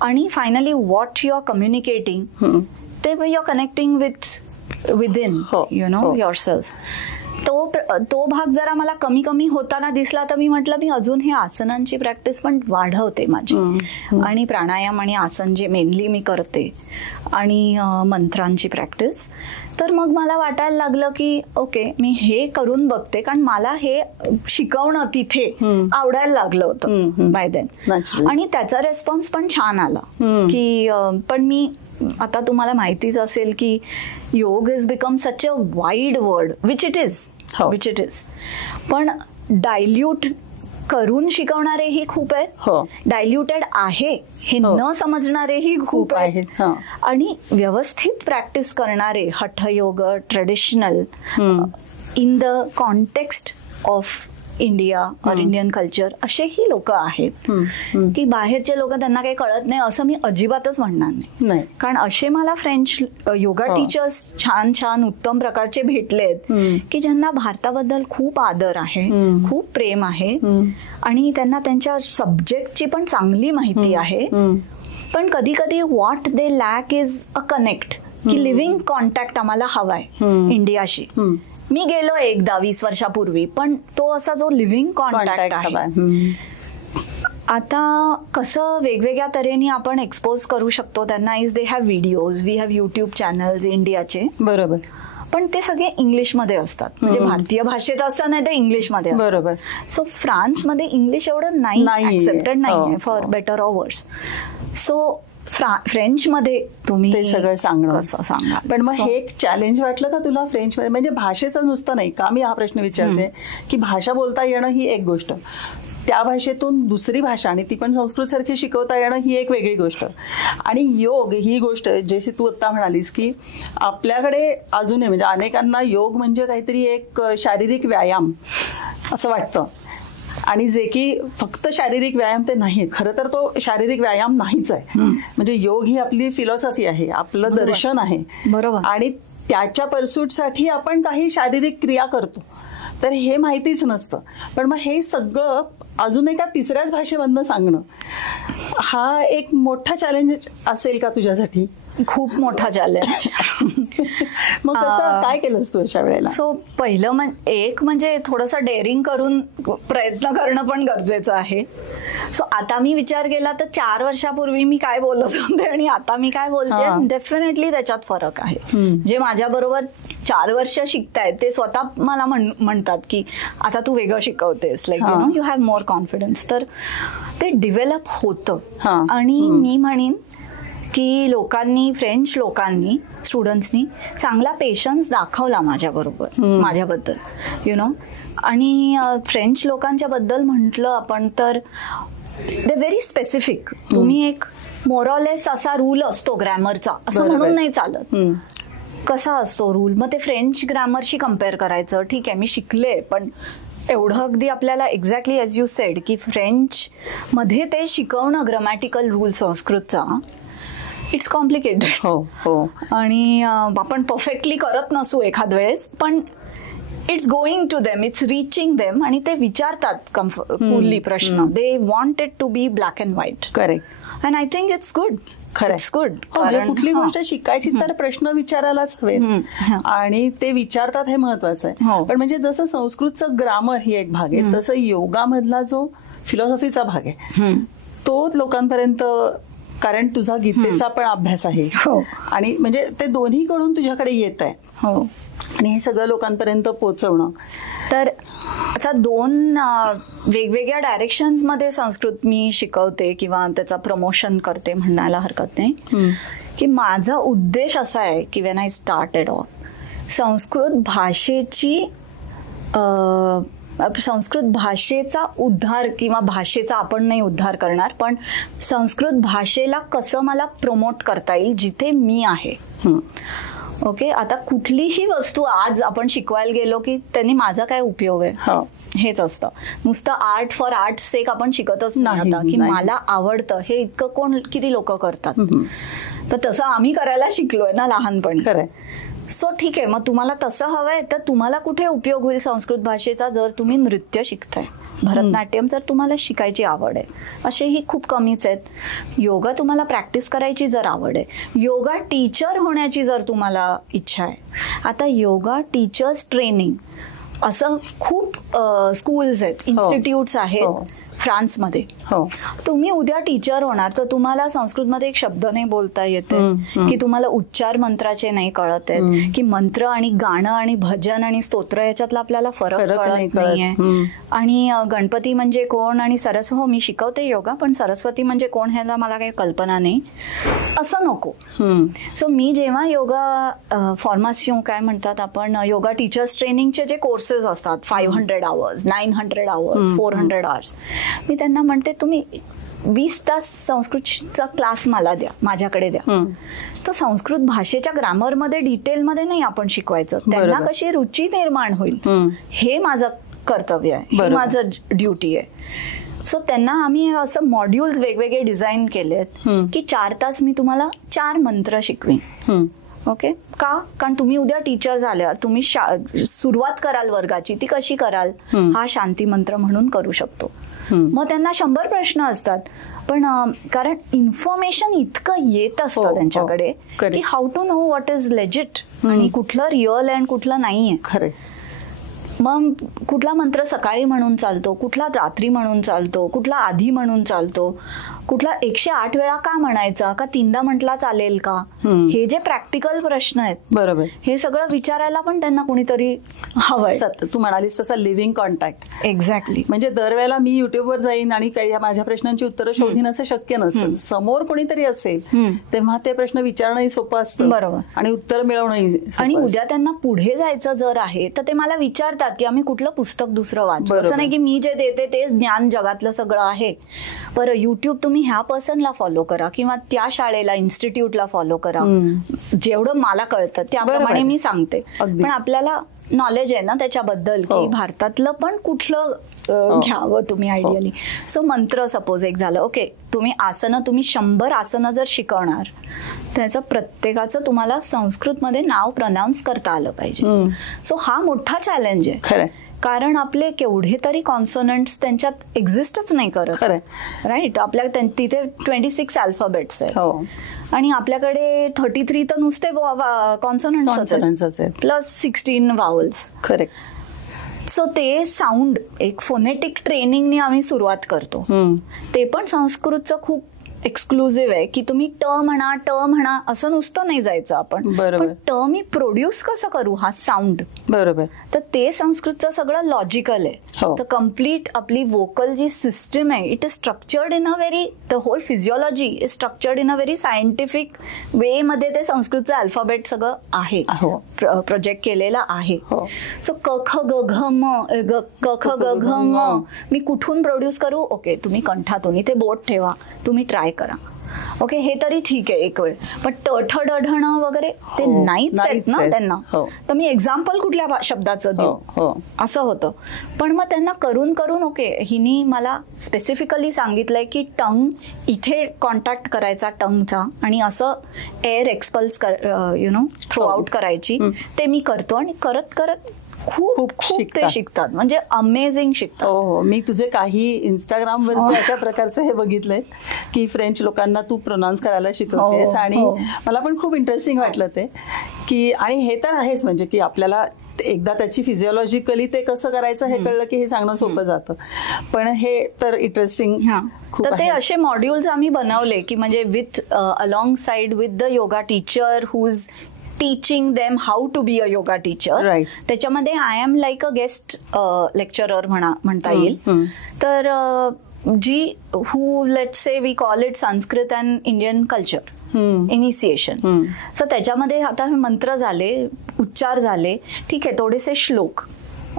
आणि finally what you are communicating ते you are connecting within you know yourself. तो भाग जरा मला कमी कमी होताना दिसला, तर मी म्हटलं मी अजून हे आसनांची प्रॅक्टिस पण वाढवते माझी, आणि प्राणायाम आणि आसन जे मेनली मी करते, आणि मंत्रांची प्रॅक्टिस. तर मग मला वाटायला लागलं की ओके मी हे करून बघते, कारण मला हे शिकवणं तिथे आवडायला लागलं होतं बाय देन. आणि त्याचा रेस्पॉन्स पण छान आला की पण मी आता तुम्हाला माहितीच असेल की योग is become such a wide word, which it is, पण डायल्यूट करून शिकवणारेही खूप आहेत, डायल्युटेड आहे हे न समजणारेही खूप आहेत, आणि व्यवस्थित प्रॅक्टिस करणारे hatha yoga traditional in the context of India और इंडियन कल्चर असेही लोक आहेत की बाहेरचे लोक त्यांना काही कळत नाही असं मी अजिबातच म्हणणार नाही. कारण असे मला फ्रेंच योगा टीचर्स छान छान उत्तम प्रकारचे भेटलेत की ज्यांना भारताबद्दल खूप आदर आहे, खूप प्रेम आहे, आणि त्यांना त्यांच्या सब्जेक्टची पण चांगली माहिती आहे. पण कधी कधी what they lack is a connect, की लिव्हिंग कॉन्टॅक्ट आम्हाला हवाय इंडियाशी. मी गेलो एकदा 20 वर्षापूर्वी, पण तो असा जो लिव्हिंग कॉन्टॅक्ट आहे. आता कसं वेगवेगळ्या तऱ्हेने आपण एक्सपोज करू शकतो त्यांना, is they have videos, we have YouTube channels इंडियाचे, बरोबर, पण ते सगळे इंग्लिशमध्ये असतात, म्हणजे भारतीय भाषेत असतात नाही तर इंग्लिशमध्ये. बरोबर. सो फ्रान्समध्ये इंग्लिश एवढं नाही ऍक्सेप्टेड नाही फॉर बेटर ऑर वर्स. सो फ्रेंच मध्ये तुम्ही ते सगळं सांगणं सांगा. पण मग हे एक चॅलेंज वाटलं का तुला फ्रेंच मध्ये? म्हणजे भाषेचं नुसतं नाही का, मी हा प्रश्न विचारते की भाषा बोलता येणं ही एक गोष्ट, त्या भाषेतून दुसरी भाषा आणि ती पण संस्कृत सारखी शिकवता येणं ही एक वेगळी गोष्ट. आणि योग ही गोष्ट जशी तू आता म्हणालीस की आपल्याकडे अजूनही म्हणजे अनेकांना योग म्हणजे काहीतरी एक शारीरिक व्यायाम असं वाटतं, आणि जे की फक्त शारीरिक व्यायाम ते नाही, खरं तर तो शारीरिक व्यायाम नाहीच आहे. म्हणजे योग ही आपली फिलॉसॉफी आहे, आपलं दर्शन आहे. बरोबर. आणि त्याच्या परसूटसाठी आपण काही शारीरिक क्रिया करतो, तर हे माहितीच नसतं. पण मग हे सगळं अजून एका तिसऱ्याच भाषेमधनं सांगणं हा एक मोठा चॅलेंज असेल का तुझ्यासाठी? खूप मोठा चॅलेंज. मग कसं काय केलंस तू अशा वेळेला? सो पहिलं म्हणजे थोडंसं डेअरिंग करून प्रयत्न करणं पण गरजेचं आहे. सो आता मी विचार केला तर 4 वर्षापूर्वी मी काय बोलत होते आणि आता मी काय बोलते, डेफिनेटली त्याच्यात फरक आहे. जे माझ्या बरोबर 4 वर्ष शिकतायत ते स्वतः मला म्हणतात की आता तू वेगळं शिकवतेस, like you know you have more confidence. तर ते डिव्हेलप होतं. आणि मी म्हणेन की फ्रेंच लोकांनी, स्टुडंट्सनी चांगला पेशन्स दाखवला माझ्याबद्दल, यु नो. आणि फ्रेंच लोकांच्या बद्दल म्हटलं आपण तर दे व्हेरी स्पेसिफिक. तुम्ही एक मोरॉलेस असा रूल असतो ग्रॅमरचा असं म्हणून नाही चालत. कसा असतो रूल? मग ते फ्रेंच ग्रॅमरशी कम्पेअर करायचं, ठीक आहे मी शिकले, पण एवढं अगदी आपल्याला एक्झॅक्टली ॲज यू सेड की फ्रेंच मध्ये ते शिकवणं ग्रामॅटिकल रूल संस्कृतचा इट्स कॉम्प्लिकेटेड. हो. आणि आपण परफेक्टली करत नसू एखाद वेळेस, पण it's going to them, it's reaching them. आणि ते विचारतात कूलली प्रश्न. They want it to be black and white. Correct. And I think it's good. It's good. कुठली गोष्ट शिकायची तर प्रश्न विचारायलाच हवे, आणि ते विचारतात हे महत्वाचं आहे. पण म्हणजे जसं संस्कृतचं ग्रामर ही एक भाग आहे, तसं योगामधला जो फिलॉसॉफीचा भाग आहे तो लोकांपर्यंत, कारण तुझा गीतेचा पण अभ्यास आहे आणि म्हणजे ते दोन्हीकडून तुझ्याकडे येत आहे. आणि हे सगळं लोकांपर्यंत पोहोचवणं. तर आता 2 वेगवेगळ्या डायरेक्शन्स मध्ये संस्कृत मी शिकवते किंवा त्याचा प्रमोशन करते म्हणायला हरकत नाही. की माझा उद्देश असा आहे की when I started off Sanskrit भाषेचा उद्धार किंवा भाषेचा आपण नाही उद्धार करणार, पण संस्कृत भाषेला कसं मला प्रमोट करता येईल जिथे मी आहे. ओके. आता कुठलीही वस्तू आज आपण शिकवायला गेलो की त्यांनी माझा काय उपयोग आहे हेच असतं. नुसतं आर्ट फॉर आर्ट सेक आपण शिकतच नाही आता की मला आवडतं हे इतकं किती लोक करतात. तर तसं आम्ही करायला शिकलोय ना लहानपणी. सो ठीक आहे, मग तुम्हाला तसं हवंय तर तुम्हाला कुठे उपयोग होईल संस्कृत भाषेचा? जर तुम्ही नृत्य शिकताय, भरतनाट्यम जर तुम्हाला शिकायची आवड आहे, असेही खूप कमीच आहेत. योगा तुम्हाला प्रॅक्टिस करायची जर आवड आहे, योगा टीचर होण्याची जर तुम्हाला इच्छा आहे. आता योगा टीचर्स ट्रेनिंग असं खूप स्कूल्स आहेत, इन्स्टिट्यूट्स आहेत फ्रान्समध्ये. तुम्ही उद्या टीचर होणार तर तुम्हाला संस्कृतमध्ये एक शब्द नाही बोलता येते, की तुम्हाला उच्चार मंत्राचे नाही कळत आहेत, की मंत्र आणि गाणं आणि भजन आणि स्तोत्र याच्यातला आपल्याला फरक कळत नाहीये. आणि गणपती म्हणजे कोण आणि सरस्वती, मी शिकवते योगा पण सरस्वती म्हणजे कोण ह्याला मला काही कल्पना नाही, असं नको. सो मी जेव्हा योगा फॉर्मासियों काय म्हणतात आपण, योगा टीचर्स ट्रेनिंगचे जे कोर्सेस असतात 500 hours, 900 hours, 400 hours, मी त्यांना म्हणते तुम्ही 20 तास संस्कृतचा क्लास मला द्या, माझ्याकडे द्या. तर संस्कृत भाषेच्या ग्रामरमध्ये डिटेलमध्ये नाही आपण शिकवायचं, त्यांना कशी रुची निर्माण होईल हे माझं कर्तव्य आहे, हे माझं ड्युटी आहे. सो त्यांना आम्ही असं मॉड्यूल्स वेगवेगळे डिझाईन केलेत की 4 तास मी तुम्हाला 4 मंत्र शिकवीन. ओके. का? कारण तुम्ही उद्या टीचर झाल्यावर तुम्ही सुरुवात कराल वर्गाची, ती कशी कराल? हा शांती मंत्र म्हणून करू शकतो. मग त्यांना 100 प्रश्न असतात, पण कारण इन्फॉर्मेशन इतकं येत असतं त्यांच्याकडे की how to know what is legit आणि कुठलं रिअल अँड कुठलं नाहीये. खरं. मग कुठला मंत्र सकाळी म्हणून चालतो, कुठला रात्री म्हणून चालतो, कुठला आधी म्हणून चालतो, कुठला 108 वेळा का म्हणायचा, का 3दा म्हटला चालेल का, हे जे प्रॅक्टिकल प्रश्न आहेत बरोबर, हे सगळं विचारायला पण त्यांना कोणीतरी हवंय. तू म्हणालीस तसा लिव्हिंग कॉन्टॅक्ट. एक्झॅक्टली. म्हणजे दरवेळेला मी युट्यूबवर जाईन आणि काही माझ्या प्रश्नांची उत्तरं शोधीन असं शक्य नसतं. समोर कोणीतरी असेल तेव्हा ते प्रश्न विचारणंही सोपं असतं. बरोबर. आणि उत्तर मिळवणंही. आणि उद्या त्यांना पुढे जायचं जर आहे तर ते मला विचारतात की आम्ही कुठलं पुस्तक दुसरं वाचू. असं नाही की मी जे देते ते ज्ञान जगातलं सगळं आहे. बरं, युट्यूब तुम्ही ह्या पर्सनला फॉलो करा किंवा त्या शाळेला, इन्स्टिट्यूटला फॉलो करा, जेवढं मला कळतं त्याप्रमाणे मी सांगते. पण आपल्याला नॉलेज आहे ना त्याच्याबद्दल की भारतातलं पण कुठलं घ्यावं तुम्ही आयडियली. सो मंत्र सपोज एक झालं. ओके, तुम्ही आसनं, तुम्ही 100 आसनं जर शिकवणार त्याचं प्रत्येकाचं तुम्हाला संस्कृतमध्ये नाव प्रोनाऊन्स करता आलं पाहिजे. सो हा मोठा चॅलेंज आहे. खरं. कारण आपले केवढे तरी कॉन्सोनंट्स त्यांच्यात एक्झिस्टच नाही करत. राईट. आपल्या तिथे 26 अल्फाबेट्स आहेत आणि आपल्याकडे 33 तर नुसते कॉन्सोनंट्स प्लस 16 वावल्स. करेक्ट. सो ते साऊंड एक फोनेटिक ट्रेनिंगने आम्ही सुरुवात करतो. ते पण संस्कृतचं खूप एक्सक्लुझिव्ह आहे की तुम्ही ट म्हणा असं नुसतं नाही जायचं आपण. पण ट मी प्रोड्यूस कसं करू हा साऊंड. बरोबर. तर ते संस्कृतचं सगळं लॉजिकल आहे. तर कम्प्लीट आपली वोकल जी सिस्टम आहे it is structured in a very, the whole physiology is structured in a very scientific way मध्ये ते संस्कृतचं अल्फाबेट सगळं आहे, प्रोजेक्ट केलेला आहे. सो क ख ग घ म, क ख ग घ म मी कुठून प्रोड्यूस करू. ओके, तुम्ही कंठातून इथे बोट ठेवा, तुम्ही ट्राय करा. ओके, हे तरी ठीक आहे एक वेळ. पण ट ठ ड ढ ण वगैरे ते नाहीच आहेत ना त्यांना. तर मी एक्झाम्पल कुठल्या शब्दाचं देऊ असं होतं. पण मग त्यांना करून करून ओके हिनी मला स्पेसिफिकली सांगितलंय की टंग इथे कॉन्टॅक्ट करायचा टंगचा आणि असं एअर एक्सपल्स थ्रो आउट करायची. ते मी करतो आणि करत करत खूप ते शिकतात. म्हणजे अमेझिंग शिकतात. हो, मी तुझे काही इंस्टाग्रामवरचे अशा प्रकारचे हे बघितलंय की फ्रेंच लोकांना तू प्रोनाऊन्स करायला शिकवतेस आणि मला पण खूप इंटरेस्टिंग वाटलं ते की. आणि हे तर आहेच म्हणजे की आपल्याला एकदा त्याची फिजिओलॉजिकली ते कसं करायचं हे कळलं की हे सांगणं सोपं जातं. पण हे तर इंटरेस्टिंग. तर ते असे मॉड्यूल्स आम्ही बनवले की म्हणजे with along side with the yoga teacher who is teaching them how to be a yoga teacher. त्याच्यामध्ये I am like a guest lecturer म्हणता येईल. तर जी who let's say we call it Sanskrit and Indian culture initiation. So त्याच्यामध्ये आता मंत्र झाले, उच्चार झाले, ठीक आहे, थोडेसे श्लोक.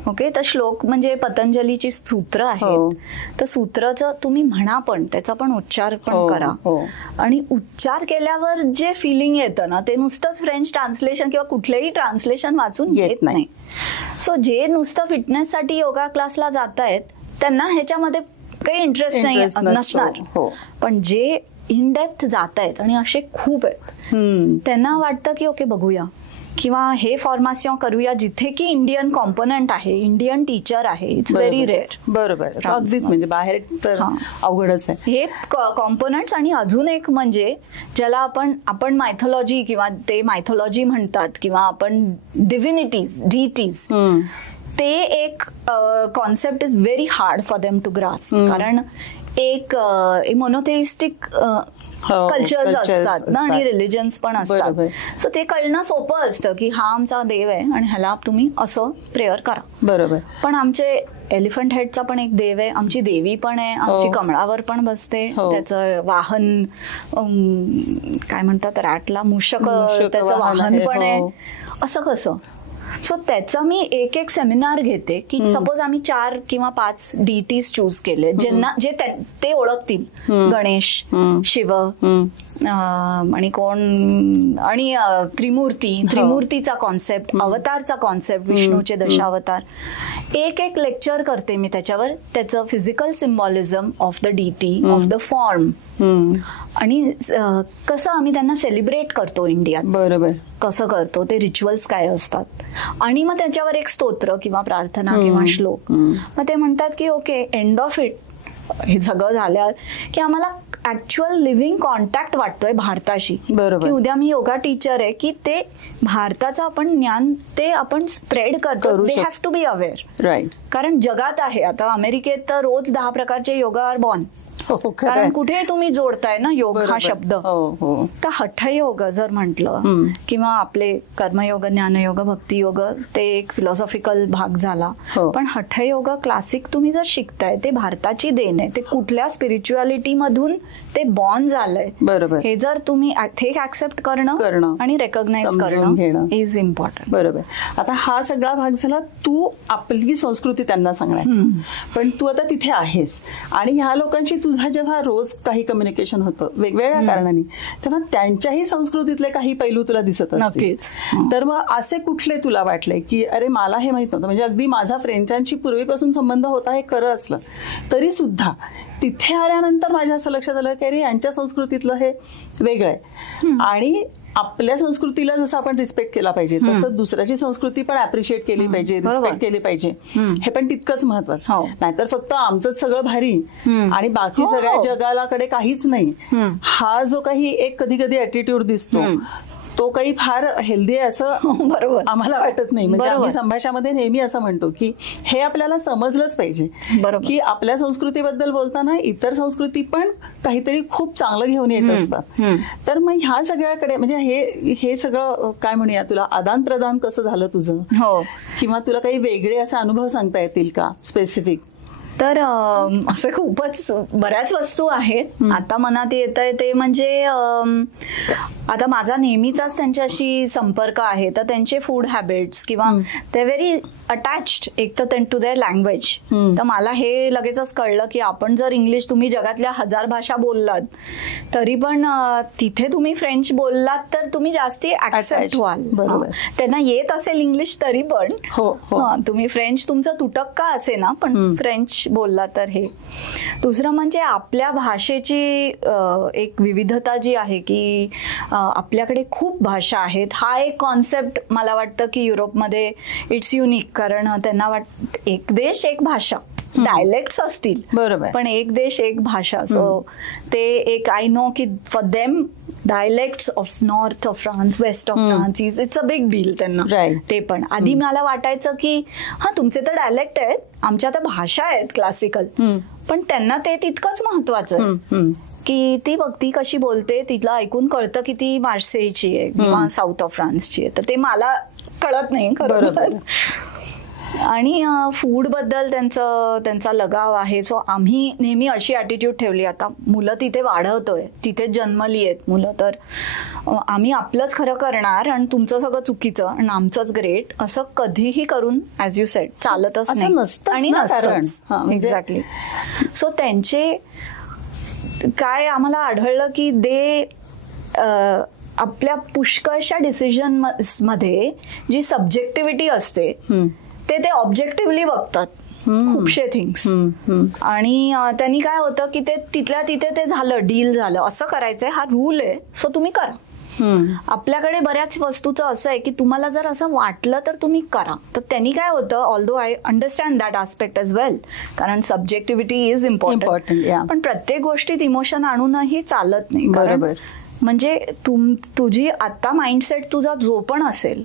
ओके, तर श्लोक म्हणजे पतंजलीची सूत्र आहेत. तर सूत्राचं तुम्ही म्हणा पण त्याचा पण उच्चार पण करा. आणि उच्चार केल्यावर जे फिलिंग येतं ना ते नुसतंच फ्रेंच ट्रान्सलेशन किंवा कुठलेही ट्रान्सलेशन वाचून येत नाही. सो जे नुसतं फिटनेससाठी योगा क्लासला जात आहेत त्यांना ह्याच्यामध्ये काही इंटरेस्ट नाही नसणार. पण जे इन डेप्थ जात आहेत आणि असे खूप आहेत त्यांना वाटतं की ओके बघूया किंवा हे फॉर्मासिओ करूया जिथे की इंडियन कॉम्पोनंट आहे, इंडियन टीचर आहे. It's very rare. बरोबर. अगदीच म्हणजे बाहेर तर अवघडच आहे हे कॉम्पोनंट्स. आणि अजून एक म्हणजे ज्याला आपण मायथॉलॉजी किंवा ते मायथॉलॉजी म्हणतात किंवा आपण डिव्हिनिटीज, डीटीज, ते एक concept is very hard for them to grasp. कारण एक मोनोथेइस्टिक कल्चर्स असतात ना आणि रिलिजन्स पण असतात. सो ते कळणं सोपं असतं की हा आमचा देव आहे आणि ह्याला तुम्ही असं प्रेयर करा. बरोबर. पण आमचे एलिफंट हेडचा पण एक देव आहे, आमची देवी पण आहे, आमची कमळावर पण बसते, त्याचं वाहन काय म्हणतात रॅटला मूषक त्याचं वाहन पण आहे. असं कसं. सो त्याचा मी एक सेमिनार घेते की सपोज आम्ही 4 किंवा 5 डीटीज चूज केले ज्यांना जे ते ओळखतील. गणेश, शिव आणि कोण आणि त्रिमूर्तीचा कॉन्सेप्ट, अवतारचा कॉन्सेप्ट, विष्णूचे दशावतार. एक लेक्चर करते मी त्याच्यावर. त्याचं physical symbolism of the deity, of the form आणि कसं आम्ही त्यांना सेलिब्रेट करतो इंडियात. बरोबर. कसं करतो ते रिच्युअल्स काय असतात. आणि मग त्याच्यावर एक स्तोत्र किंवा प्रार्थना किंवा श्लोक. मग ते म्हणतात की ओके एंड ऑफ इट हे सगळं झाल्यावर की आम्हाला ऍक्च्युअल लिव्हिंग कॉन्टॅक्ट वाटतोय भारताशी. बरोबर. की उद्या मी योगा टीचर आहे की ते भारताचं आपण ज्ञान ते आपण स्प्रेड करतो. They have to be aware. Right. कारण जगात आहे आता अमेरिकेत तर रोज 10 प्रकारचे योगा आर बॉर्न. कारण कुठे तुम्ही जोडताय ना योग हा शब्द. तर हठयोग जर म्हटलं किंवा आपले कर्मयोग, ज्ञानयोग, भक्तियोग ते एक फिलॉसॉफिकल भाग झाला. पण हठयोग क्लासिक तुम्ही जर शिकताय ते भारताची देण आहे. ते कुठल्या स्पिरिच्युअलिटी मधून ते बॉर्न झालंय. बरोबर. हे जर तुम्ही ऍक्सेप्ट करणं आणि रेकॉग्नाइज करणं इज इम्पॉर्टंट. बरोबर. आता हा सगळा भाग झाला तू आपली संस्कृती त्यांना सांगण्याचा. पण तू आता तिथे आहेस आणि ह्या लोकांची तुझा जेव्हा रोज काही कम्युनिकेशन होतं वेगवेगळ्या कारणांनी, तेव्हा त्यांच्याही संस्कृतीतले काही पैलू तुला दिसत असतील. तर मग असे कुठले तुला वाटले की अरे मला हे माहित नव्हतं. म्हणजे अगदी माझा फ्रेंचांशी पूर्वीपासून संबंध होता हे खरं असलं तरी सुद्धा तिथे आल्यानंतर माझ्या असं लक्षात आलं की अरे यांच्या संस्कृतीतलं हे वेगळं आहे. आणि आपल्या संस्कृतीला जसं आपण रिस्पेक्ट केला पाहिजे तसं दुसऱ्याची संस्कृती पण अप्रिशिएट केली पाहिजे, रिस्पेक्ट केली पाहिजे. हे पण तितकंच महत्वाचं. नाहीतर फक्त आमचंच सगळं भारी आणि बाकी सगळ्या जगालाकडे काहीच नाही, हा जो काही एक कधी कधी ऍटिट्यूड दिसतो तो काही फार हेल्दी आहे असं बरोबर आम्हाला वाटत नाही. म्हणजे आम्ही संभाषणामध्ये नेहमी असं म्हणतो की हे आपल्याला समजलंच पाहिजे की आपल्या संस्कृतीबद्दल बोलताना इतर संस्कृती पण काहीतरी खूप चांगलं घेऊन येत असतात. तर मग ह्या सगळ्याकडे म्हणजे हे सगळं काय म्हणूया, तुला आदान प्रदान कसं झालं तुझं, किंवा तुला काही वेगळे असे अनुभव सांगता येतील का स्पेसिफिक? तर असं खूपच बऱ्याच वस्तू आहेत. आता मनात येत आहे ते म्हणजे आता माझा नेहमीचाच त्यांच्याशी संपर्क आहे. तर त्यांचे फूड हॅबिट्स किंवा ते व्हेरी अटॅच्ड एक तर टू देअर लँग्वेज. तर मला हे लगेचच कळलं की आपण जर इंग्लिश तुम्ही जगातल्या 1000 भाषा बोललात तरी पण तिथे तुम्ही फ्रेंच बोललात तर तुम्ही जास्ती ऍक्सेप्ट व्हाल. त्यांना येत असेल इंग्लिश तरी पण तुम्ही फ्रेंच तुमचं तुटक का असे ना पण फ्रेंच बोलला तर हे. दुसरं म्हणजे आपल्या भाषेची एक विविधता जी आहे की आपल्याकडे खूप भाषा आहेत. हा एक कॉन्सेप्ट मला वाटतं की युरोपमध्ये इट्स युनिक. कारण त्यांना एक देश एक भाषा, डायलेक्ट्स असतील बरोबर पण एक देश एक भाषा. सो ते एक आय नो की for them dialects of north of France, west of France it's a big deal त्यांना. ते पण आधी मला वाटायचं की हा तुमचे तर डायलेक्ट आहेत, आमच्या तर भाषा आहेत क्लासिकल, पण त्यांना ते तितकंच महत्वाचं की ती ती कशी बोलते तिला ऐकून कळतं की ती मार्सेईची आहे किंवा साऊथ ऑफ फ्रान्सची आहे. तर ते मला कळत नाही खरं. आणि फूड बद्दल त्यांचा लगाव आहे. सो आम्ही नेहमी अशी ॲटिट्यूड ठेवली, आता मुलं तिथे वाढवतोय, तिथे जन्मली आहेत मुलं, तर आम्ही आपलंच खरं करणार आणि तुमचं सगळं चुकीचं आणि आमचंच ग्रेट असं कधीही करून ॲज यू सेड चालतच नाही आणि नसतंच. एक्झॅक्टली. सो त्यांचे काय आम्हाला आढळलं की आपल्या पुष्कळशा डिसिजन मध्ये जी सब्जेक्टिव्हिटी असते ते ऑब्जेक्टिव्हली बघतात खूपशे थिंग्स. आणि त्यांनी काय होतं की ते तिथल्या तिथे ते झालं, डील झालं, असं करायचंय, हा रूल आहे, सो तुम्ही करा. आपल्याकडे बऱ्याच वस्तूचं असं आहे की तुम्हाला जर असं वाटलं तर तुम्ही करा. तर त्यांनी काय होतं, although I understand that aspect as well, कारण सब्जेक्टिव्हिटी इज इम्पॉर्टंट, पण प्रत्येक गोष्टीत इमोशन आणूनही चालत नाही. बरोबर. म्हणजे तुझी आता माइंडसेट तुझा जो पण असेल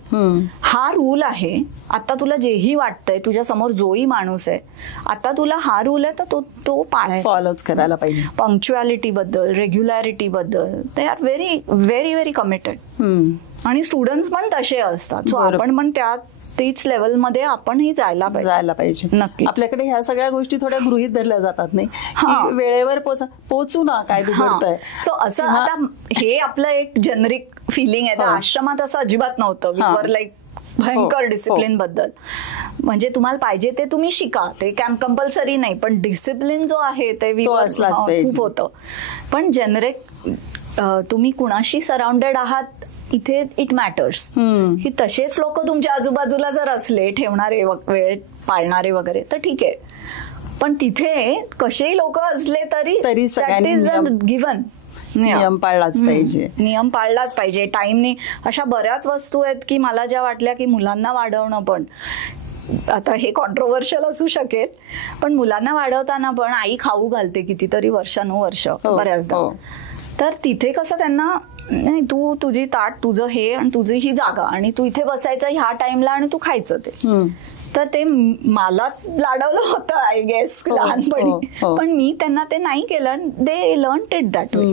हा रूल आहे. आता तुला जेही वाटतंय, तुझ्या समोर जोही माणूस आहे, आता तुला हा रूल आहे तर तो पाळायचा, फॉलोच करायला पाहिजे. पंक्च्युअलिटी बद्दल, रेग्युलॅरिटी बद्दल ते are very very very committed. आणि स्टुडंट्स पण तसे असतात. सो आपण पण तीच लेवल मध्ये आपणही जायला पाहिजे. नक्की. आपल्याकडे ह्या सगळ्या गोष्टी थोड्या गृहीत धरल्या जातात नाही, वेळेवर पोचू ना काय बिघडतंय. सो असं आता हे आपलं एक जेनरिक फिलिंग आहे. आश्रमात असं अजिबात नव्हतं. वी वर लाईक भयंकर डिसिप्लिन बद्दल. म्हणजे तुम्हाला पाहिजे ते तुम्ही शिका, ते कॅम्प कंपल्सरी नाही, पण डिसिप्लिन जो आहे ते खूप होतं. पण जेनरिक तुम्ही कुणाशी सराउंडेड आहात इथे इट मॅटर्स. की तसेच लोक तुमच्या आजूबाजूला जर असले, ठेवणारे, वेळ पाळणारे वगैरे, तर ठीक आहे. पण तिथे कसेही लोक असले तरी सगळ्यांनी गिव्हन नियम पाळलाच पाहिजे. टाइमने अशा बऱ्याच वस्तू आहेत की मला ज्या वाटल्या की मुलांना वाढवणं पण आता हे कॉन्ट्रोवर्शियल असू शकेल, पण मुलांना वाढवताना पण आई खाऊ घालते कितीतरी वर्षानुवर्ष बऱ्याचदा. तर तिथे कसं त्यांना नाही, तू तुझी ताट, तुझं हे आणि तुझी ही जागा, आणि तू इथे बसायचं ह्या टाइमला आणि तू खायचं ते. तर ते मला लाडवलं होतं आय गेस लहानपणी, पण मी त्यांना ते नाही केलं. They learn it that way,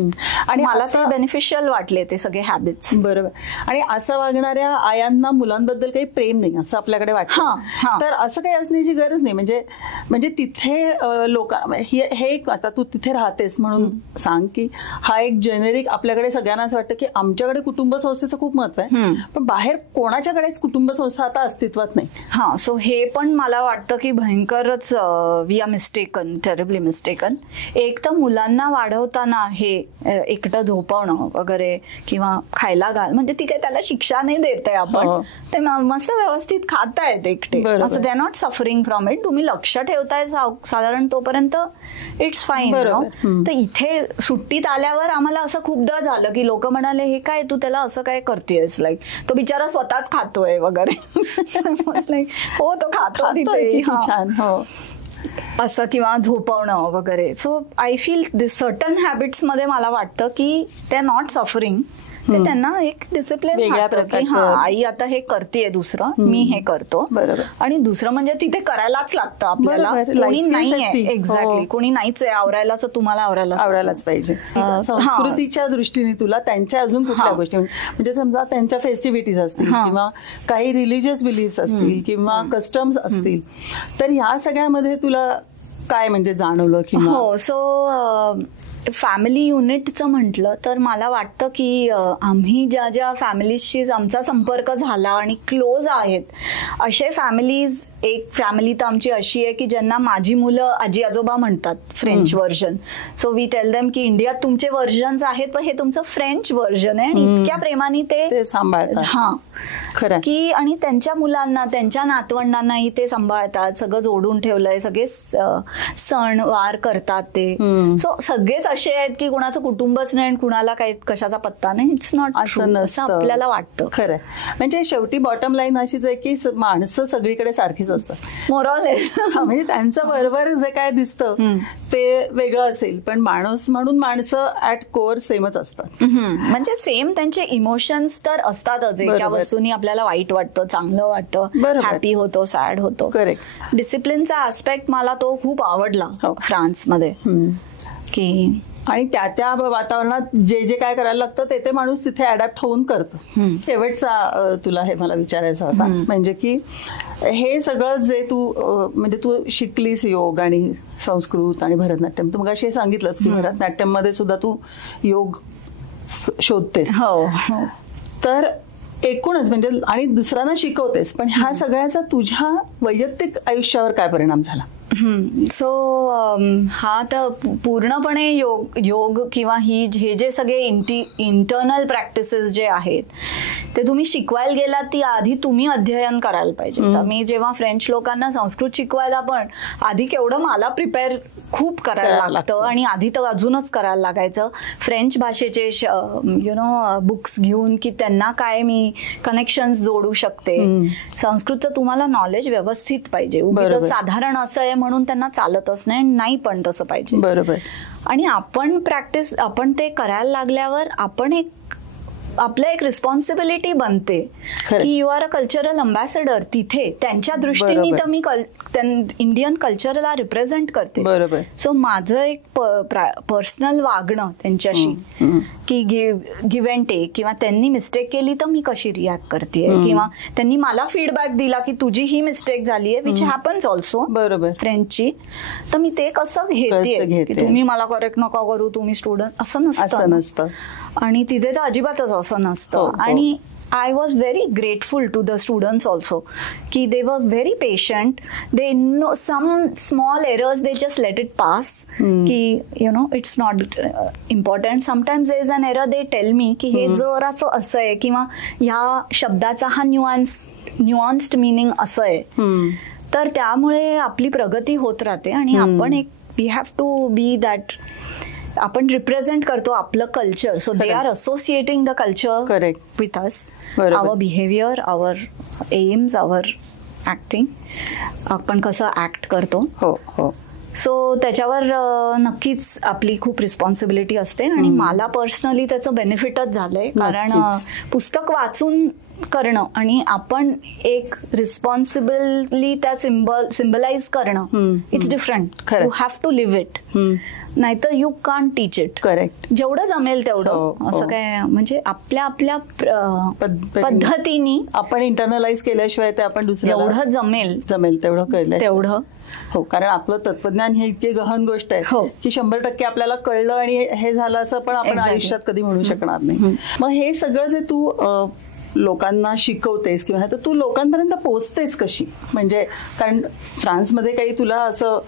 आणि मला ते बेनिफिशियल वाटले ते सगळे हॅबिट्स. बरोबर. आणि असं वागणाऱ्या आयांना मुलांबद्दल काही प्रेम नाही असं आपल्याकडे वाटतं. तर असं काही असण्याची गरज नाही. म्हणजे तिथे लोक हे आता तू तिथे राहतेस म्हणून सांग की हा एक जेनेरिक आपल्याकडे सगळ्यांनाच वाटतं की आमच्याकडे कुटुंब संस्थेचं खूप महत्व आहे, पण बाहेर कोणाच्याकडेच कुटुंब संस्था आता अस्तित्वात नाही. सो हे पण मला वाटतं की भयंकरच we are mistaken, terribly mistaken. एक तर मुलांना वाढवताना हे एकटं झोपवणं वगैरे किंवा खायला घाल, म्हणजे ती काही त्याला शिक्षा नाही देत आहे आपण, ते मस्त व्यवस्थित खातायत एकटे, असं they are not suffering from it. तुम्ही लक्ष ठेवताय साधारण तोपर्यंत इट्स फाईन. तर इथे सुट्टीत आल्यावर आम्हाला असं खूपदा झालं की लोक म्हणाले हे काय तू त्याला असं काय करतेस, लाईक तो बिचारा स्वतःच खातोय वगैरे. हो तो खातो तिथे छान, हो असं, किंवा झोपवणं वगैरे. So I feel this certain habits मध्ये मला वाटतं की दे आर नॉट सफरिंग. ते त्यांना एक डिसिप्लिन की आई आता हे करतेय, दुसरं मी हे करतो. बरोबर. आणि दुसरं म्हणजे तिथे करायलाच लागतं आपल्याला, कोणी नाहीये एक्झॅक्टली, कोणी नाहीच आहे आवरायला, तर तुम्हाला आवरायलाच पाहिजे. संस्कृतीच्या दृष्टीने तुला त्यांच्या अजून कुठल्या गोष्टी, म्हणजे समजा त्यांच्या फेस्टिव्हिटीज असतील किंवा काही रिलिजियस बिलीफ्स असतील किंवा कस्टम्स असतील, तर ह्या सगळ्यामध्ये तुला काय म्हणजे जाणवलं किंवा? सो फॅमिली युनिटचं म्हटलं तर मला वाटतं की आम्ही ज्या ज्या फॅमिलीजशी आमचा संपर्क झाला आणि क्लोज आहेत असे फॅमिलीज, एक फॅमिली तर आमची अशी आहे की ज्यांना माझी मुलं आजी आजोबा म्हणतात, French version. So we tell them की इंडियात तुमचे व्हर्जन्स आहेत पण हे तुमचं फ्रेंच व्हर्जन आहे, आणि इतक्या प्रेमाने ते सांभाळतात. खरं की आणि त्यांच्या मुलांना, त्यांच्या नातवंडांनाही ते सांभाळतात, सगळं जोडून ठेवलंय, सगळे सण वार करतात ते. सो सगळेच असे आहेत की कुणाचं कुटुंबच नाही आणि कुणाला काही कशाचा पत्ता नाही. इट्स नॉट असं आपल्याला वाटतं. खरं म्हणजे शेवटी बॉटम लाईन अशीच आहे की माणसं सगळीकडे सारखीच असतात, मोरॉलेस. म्हणजे त्यांचं बरोबर जे काय दिसतं ते वेगळं असेल, पण माणूस म्हणून माणसं ऍट कोअर सेमच असतात. म्हणजे सेम त्यांचे इमोशन्स तर असतातच. एका वस्तूनी आपल्याला वाईट वाटतं, चांगलं वाटतं, हॅपी होतो, सॅड होतो. करेक्ट. डिसिप्लिनचा आस्पेक्ट मला तो खूप आवडला फ्रान्समध्ये, की आणि त्या वातावरणात जे जे काय करायला लागतं ते माणूस तिथे अडॅप्ट होऊन करतं. शेवटचा तुला हे मला विचारायचं होता, म्हणजे की हे सगळं जे तू म्हणजे तू शिकलीस योग आणि संस्कृत आणि भरतनाट्यम, तू मग असे सांगितलंस की भरतनाट्यम मध्ये सुद्धा तू योग शोधतेस. तर एकूणच म्हणजे आणि दुसऱ्यांना शिकवतेस, पण ह्या सगळ्याचा तुझ्या वैयक्तिक आयुष्यावर काय परिणाम झाला? सो हा तर पूर्णपणे योग किंवा हे जे सगळे इंटरनल प्रॅक्टिसेस जे आहेत ते तुम्ही शिकवायला गेलात ती आधी तुम्ही अध्ययन करायला पाहिजे. तर मी जेव्हा फ्रेंच लोकांना संस्कृत शिकवायला पण आधी केवढं मला प्रिपेअर खूप करायला लागतं, आणि आधी तर अजूनच करायला लागायचं. फ्रेंच भाषेचे बुक्स घेऊन की त्यांना काय मी कनेक्शन्स जोडू शकते. संस्कृतचं तुम्हाला नॉलेज व्यवस्थित पाहिजे, उगीच साधारण असं आहे म्हणून त्यांना चालतच नाही पण तसं पाहिजे. बरोबर. आणि आपण ते करायला लागल्यावर आपलं एक रिस्पॉन्सिबिलिटी बनते की you are a cultural ambassador. तिथे त्यांच्या दृष्टीने तर मी इंडियन कल्चरला रिप्रेझेंट करते. बरोबर. सो माझं एक पर्सनल वागणं त्यांच्याशी की गिव्ह अँड टेक, किंवा त्यांनी मिस्टेक केली तर मी कशी रिॲक्ट करते, किंवा त्यांनी मला फीडबॅक दिला की तुझी ही मिस्टेक झाली आहे, विच हॅपन्स ऑल्सो. बरोबर. फ्रेंचची, तर मी ते कसं घेते की तुम्ही मला करेक्ट नका करू, तुम्ही स्टुडंट, असं नसतं. आणि तिथे तर अजिबातच असं नसतं. आणि I was very grateful to the students also ki they were very patient. They know some small errors, they just let it pass ki it's not important. Sometimes there is an error, they tell me ki हे जरा असं आहे किंवा ह्या शब्दाचा हा न्यूअन्स्ड meaning असं आहे. तर त्यामुळे आपली प्रगती होत राहते. आणि आपण we have to be that, आपण रिप्रेझेंट करतो आपलं culture. So they are associating the culture with us, our behaviour, our aims, our acting, आपण कसं ऍक्ट करतो. हो हो. सो त्याच्यावर नक्कीच आपली खूप रिस्पॉन्सिबिलिटी असते आणि मला पर्सनली त्याचं बेनिफिटच झालंय. कारण पुस्तक वाचून करणं आणि आपण एक रिस्पॉन्सिबली त्या सिम्बलाइज करणं, it's different. You have to live it, नाहीतर you can't teach it. Correct. जेवढं जमेल तेवढं. असं काय म्हणजे आपल्या आपल्या पद्धतीने आपण इंटरनलाइज केल्याशिवाय ते आपण दुसऱ्याला एवढं जमेल तेवढं केलं तेवढं. हो, कारण आपलं तत्वज्ञान हे इतकी गहन गोष्ट आहे की 100% आपल्याला कळलं आणि हे झालं असं पण आपण आयुष्यात कधी म्हणू शकणार नाही. मग हे सगळं जे तू लोकांना शिकवतेस किंवा तर तू लोकांपर्यंत पोहोचतेस कशी? म्हणजे कारण फ्रान्समध्ये काही तुला असं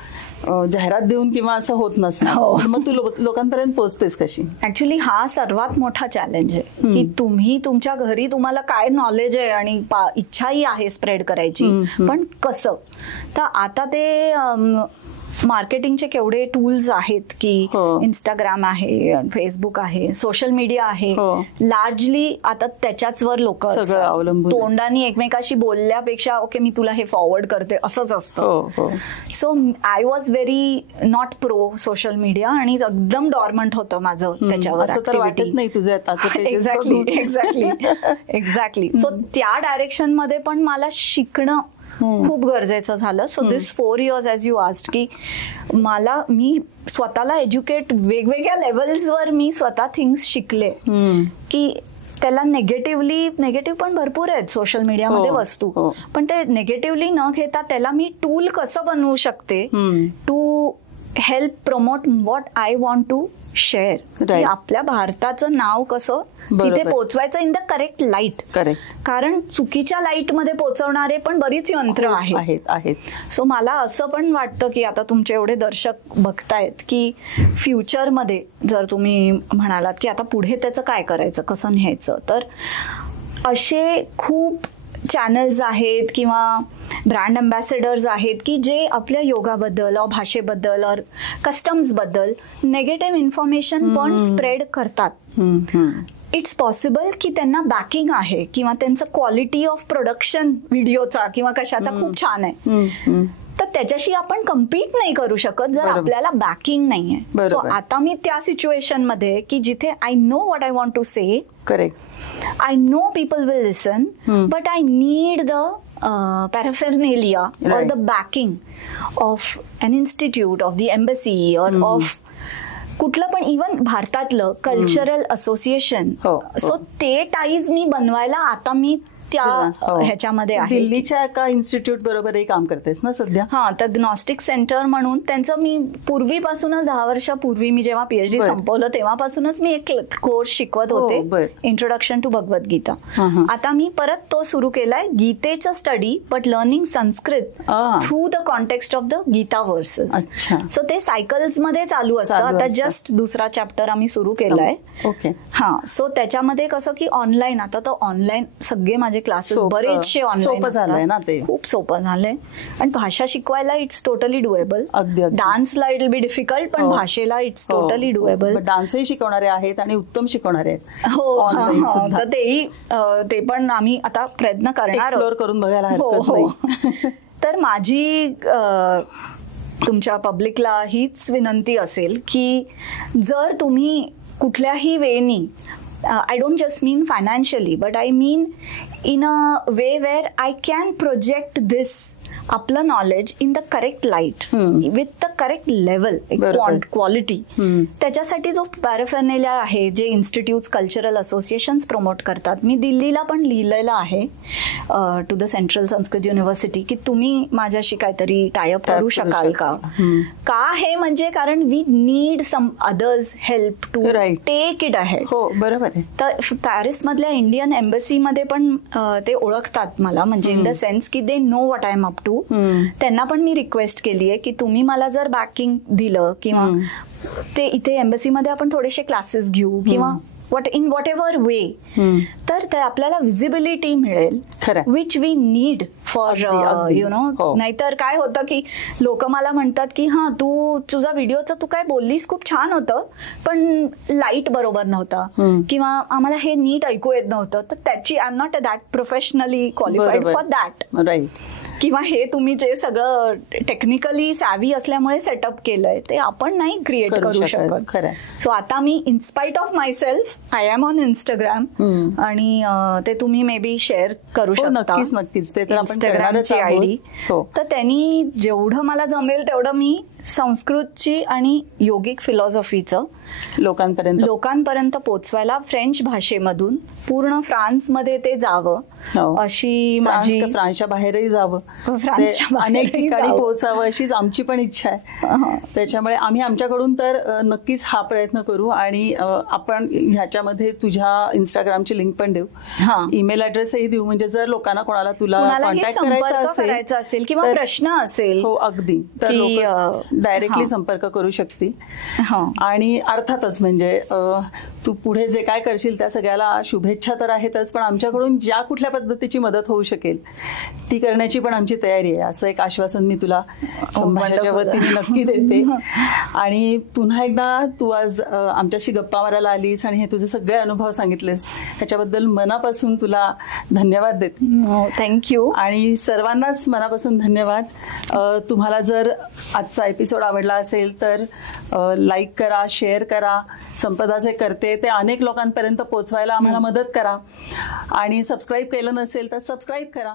जाहिरात देऊन किंवा असं होत नसणार, मग तू लोकांपर्यंत पोहोचतेस कशी? ऍक्च्युली हा सर्वात मोठा चॅलेंज आहे की तुम्ही तुमच्या घरी तुम्हाला काय नॉलेज आहे आणि इच्छाही आहे स्प्रेड करायची, पण कसं? तर आता ते मार्केटिंगचे केवढे टूल्स आहेत की इंस्टाग्राम आहे, फेसबुक आहे, सोशल मीडिया आहे. लार्जली आता त्याच्याच वर लोक तोंडाने एकमेकाशी बोलल्यापेक्षा ओके मी तुला हे फॉरवर्ड करते असंच असतं. So I was very not pro social media आणि एकदम डॉर्मंट होतं माझं त्याच्यावर. वाटत नाही तुझं. एक्झॅक्टली. सो त्या डायरेक्शन मध्ये पण मला शिकणं खूप गरजेचं झालं. So this 4 years as you asked की मी स्वतःला एज्युकेट वेगवेगळ्या लेवल्सवर मी स्वतः थिंग्स शिकले की त्याला निगेटिव्ह पण भरपूर आहेत सोशल मीडियामध्ये वस्तू, पण ते निगेटिव्हली न घेता त्याला मी टूल कसं बनवू शकते to help promote what I want to share. आपल्या भारताचं नाव कसं तिथे पोहोचवायचं इन द करेक्ट लाईट. कारण चुकीच्या लाईट मध्ये पोहोचवणारे पण बरीच यंत्र आहेत. सो मला असं पण वाटतं की आता तुमचे एवढे दर्शक बघतायत की फ्युचरमध्ये जर तुम्ही म्हणालात की आता पुढे त्याचं काय करायचं, कसं न्यायचं, तर असे खूप चॅनल्स आहेत किंवा ब्रँड अम्बॅसेडर्स आहेत की जे आपल्या योगाबद्दल और भाषेबद्दल और कस्टम्स बद्दल नेगेटिव्ह इन्फॉर्मेशन पण स्प्रेड करतात. इट्स पॉसिबल की त्यांना बॅकिंग आहे किंवा त्यांचं क्वालिटी ऑफ प्रोडक्शन व्हिडिओचा किंवा कशाचा खूप छान आहे, तर त्याच्याशी आपण कम्पीट नाही करू शकत जर आपल्याला बॅकिंग नाही आहे. सो आता मी त्या सिच्युएशन मध्ये की जिथे I know what I want to say, I know people will listen, but I need the paraphernalia or the backing of an institute, of the embassy or of कुठलं पण even भारतातलं cultural association. So ते ties मी बनवायला आता मी त्या ह्याच्यामध्ये आहे. दिल्लीच्या एका इन्स्टिट्यूट बरोबरही काम करतेस ना सध्या? हा, तर ग्नॉस्टिक सेंटर म्हणून त्यांचं मी पूर्वीपासूनच 10 वर्षापूर्वी मी जेव्हा PhD संपवलं तेव्हापासूनच मी एक कोर्स शिकवत होते, इंट्रोडक्शन टू भगवद्गीता. आता मी परत तो सुरू केलाय, गीतेचा study but learning Sanskrit through the context of the Gita verses. So ते सायकल्स मध्ये चालू असतं. आता जस्ट दुसरा चॅप्टर आम्ही सुरू केलाय. हा, सो त्याच्यामध्ये कसं की ऑनलाईन, आता तर ऑनलाईन सगळे माझे क्लासेस बरेचसे ऑनलाईन झालंय ना, ते खूप सोपं झालंय. आणि भाषा शिकवायला इट्स टोटली डुएबल. डान्सला इट विल बी डिफिकल्ट, पण भाषेला इट्स टोटली डुएबल. डान्सही शिकवणारे आहेत आणि उत्तम शिकवणारे आहेत. हो, तर तेही ते पण आम्ही आता प्रयत्न करणार, एक्सप्लोर करून बघायला हरकत नाही. तर माझी तुमच्या पब्लिकला हीच विनंती असेल की जर तुम्ही कुठल्याही वेनी, I don't just mean financially, but I mean in a way where I can project this आपलं knowledge in the correct light with the correct level, quality. त्याच्यासाठी जो पॅराफर्नेलिया आहे जे इन्स्टिट्यूट्स कल्चरल असोसिएशन्स प्रमोट करतात, मी दिल्लीला पण लिहिलेलं आहे to the central Sanskrit university की तुम्ही माझ्याशी काहीतरी टायअप करू शकाल का हे म्हणजे कारण we need some others help to take it ahead. हो, बरोबर आहे. तर पॅरिस मधल्या इंडियन एम्बसीमध्ये पण ते ओळखतात मला, म्हणजे इन द सेन्स की they know what I am up to. त्यांना पण मी रिक्वेस्ट केली आहे की तुम्ही मला जर बॅकिंग दिलं किंवा ते इथे एम्बसीमध्ये आपण थोडेसे क्लासेस घेऊ किंवा इन व्हॉट एव्हर वे, तर आपल्याला विजिबिलिटी मिळेल विच वी नीड फॉर नाहीतर काय होतं की लोक मला म्हणतात की हा तुझा व्हिडिओचं तू काय बोललीस खूप छान होतं पण लाईट बरोबर नव्हता किंवा आम्हाला हे नीट ऐकू येत नव्हतं, तर त्याची I am not that professionally qualified for that. किंवा हे तुम्ही जे सगळं टेक्निकली सॅव्ही असल्यामुळे सेटअप केलंय ते आपण नाही क्रिएट करू शकत. सो आता मी in spite of myself I am on Instagram आणि ते तुम्ही मे बी शेअर करू शकता. नक्कीच ते इंस्टाग्रामची आयडी. तर त्यांनी जेवढं मला जमेल तेवढं मी संस्कृतची आणि योगिक फिलॉसॉफीचं लोकांपर्यंत पोचवायला फ्रेंच भाषेमधून पूर्ण फ्रान्समध्ये ते जावं अशी माझी, फ्रान्सच्या बाहेरही जावं, अनेक ठिकाणी पोहोचावं अशीच आमची पण इच्छा आहे. त्याच्यामुळे आम्ही आमच्याकडून तर नक्कीच हा प्रयत्न करू आणि आपण ह्याच्यामध्ये तुझ्या इंस्टाग्रामची लिंक पण देऊ, ईमेल ऍड्रेसही देऊ, म्हणजे जर लोकांना कोणाला तुला कॉन्टॅक्ट करायचा असेल किंवा प्रश्न असेल, हो अगदी, तर डायरेक्टली संपर्क करू शकतील. आणि अर्थातच म्हणजे तू पुढे जे काय करशील त्या सगळ्याला शुभेच्छा तर आहेतच, पण आमच्याकडून ज्या कुठल्या पद्धतीची मदत होऊ शकेल ती करण्याची पण आमची तयारी आहे, असं एक आश्वासन मी तुला संभाषणाच्या वतीने नक्की देते. आणि पुन्हा एकदा तू आज आमच्याशी गप्पा मारायला आलीस आणि हे तुझे सगळे अनुभव सांगितलेस ह्याच्याबद्दल मनापासून तुला धन्यवाद देते. थँक्यू. आणि सर्वांनाच मनापासून धन्यवाद. तुम्हाला जर आजचा एपिसोड आवडला असेल तर लाईक करा, शेअर करा. संपदाचे करते ते अनेक लोकांपर्यंत पोहोचवायला आम्हाला मदत करा आणि सबस्क्राईब केलं नसेल तर सबस्क्राईब करा.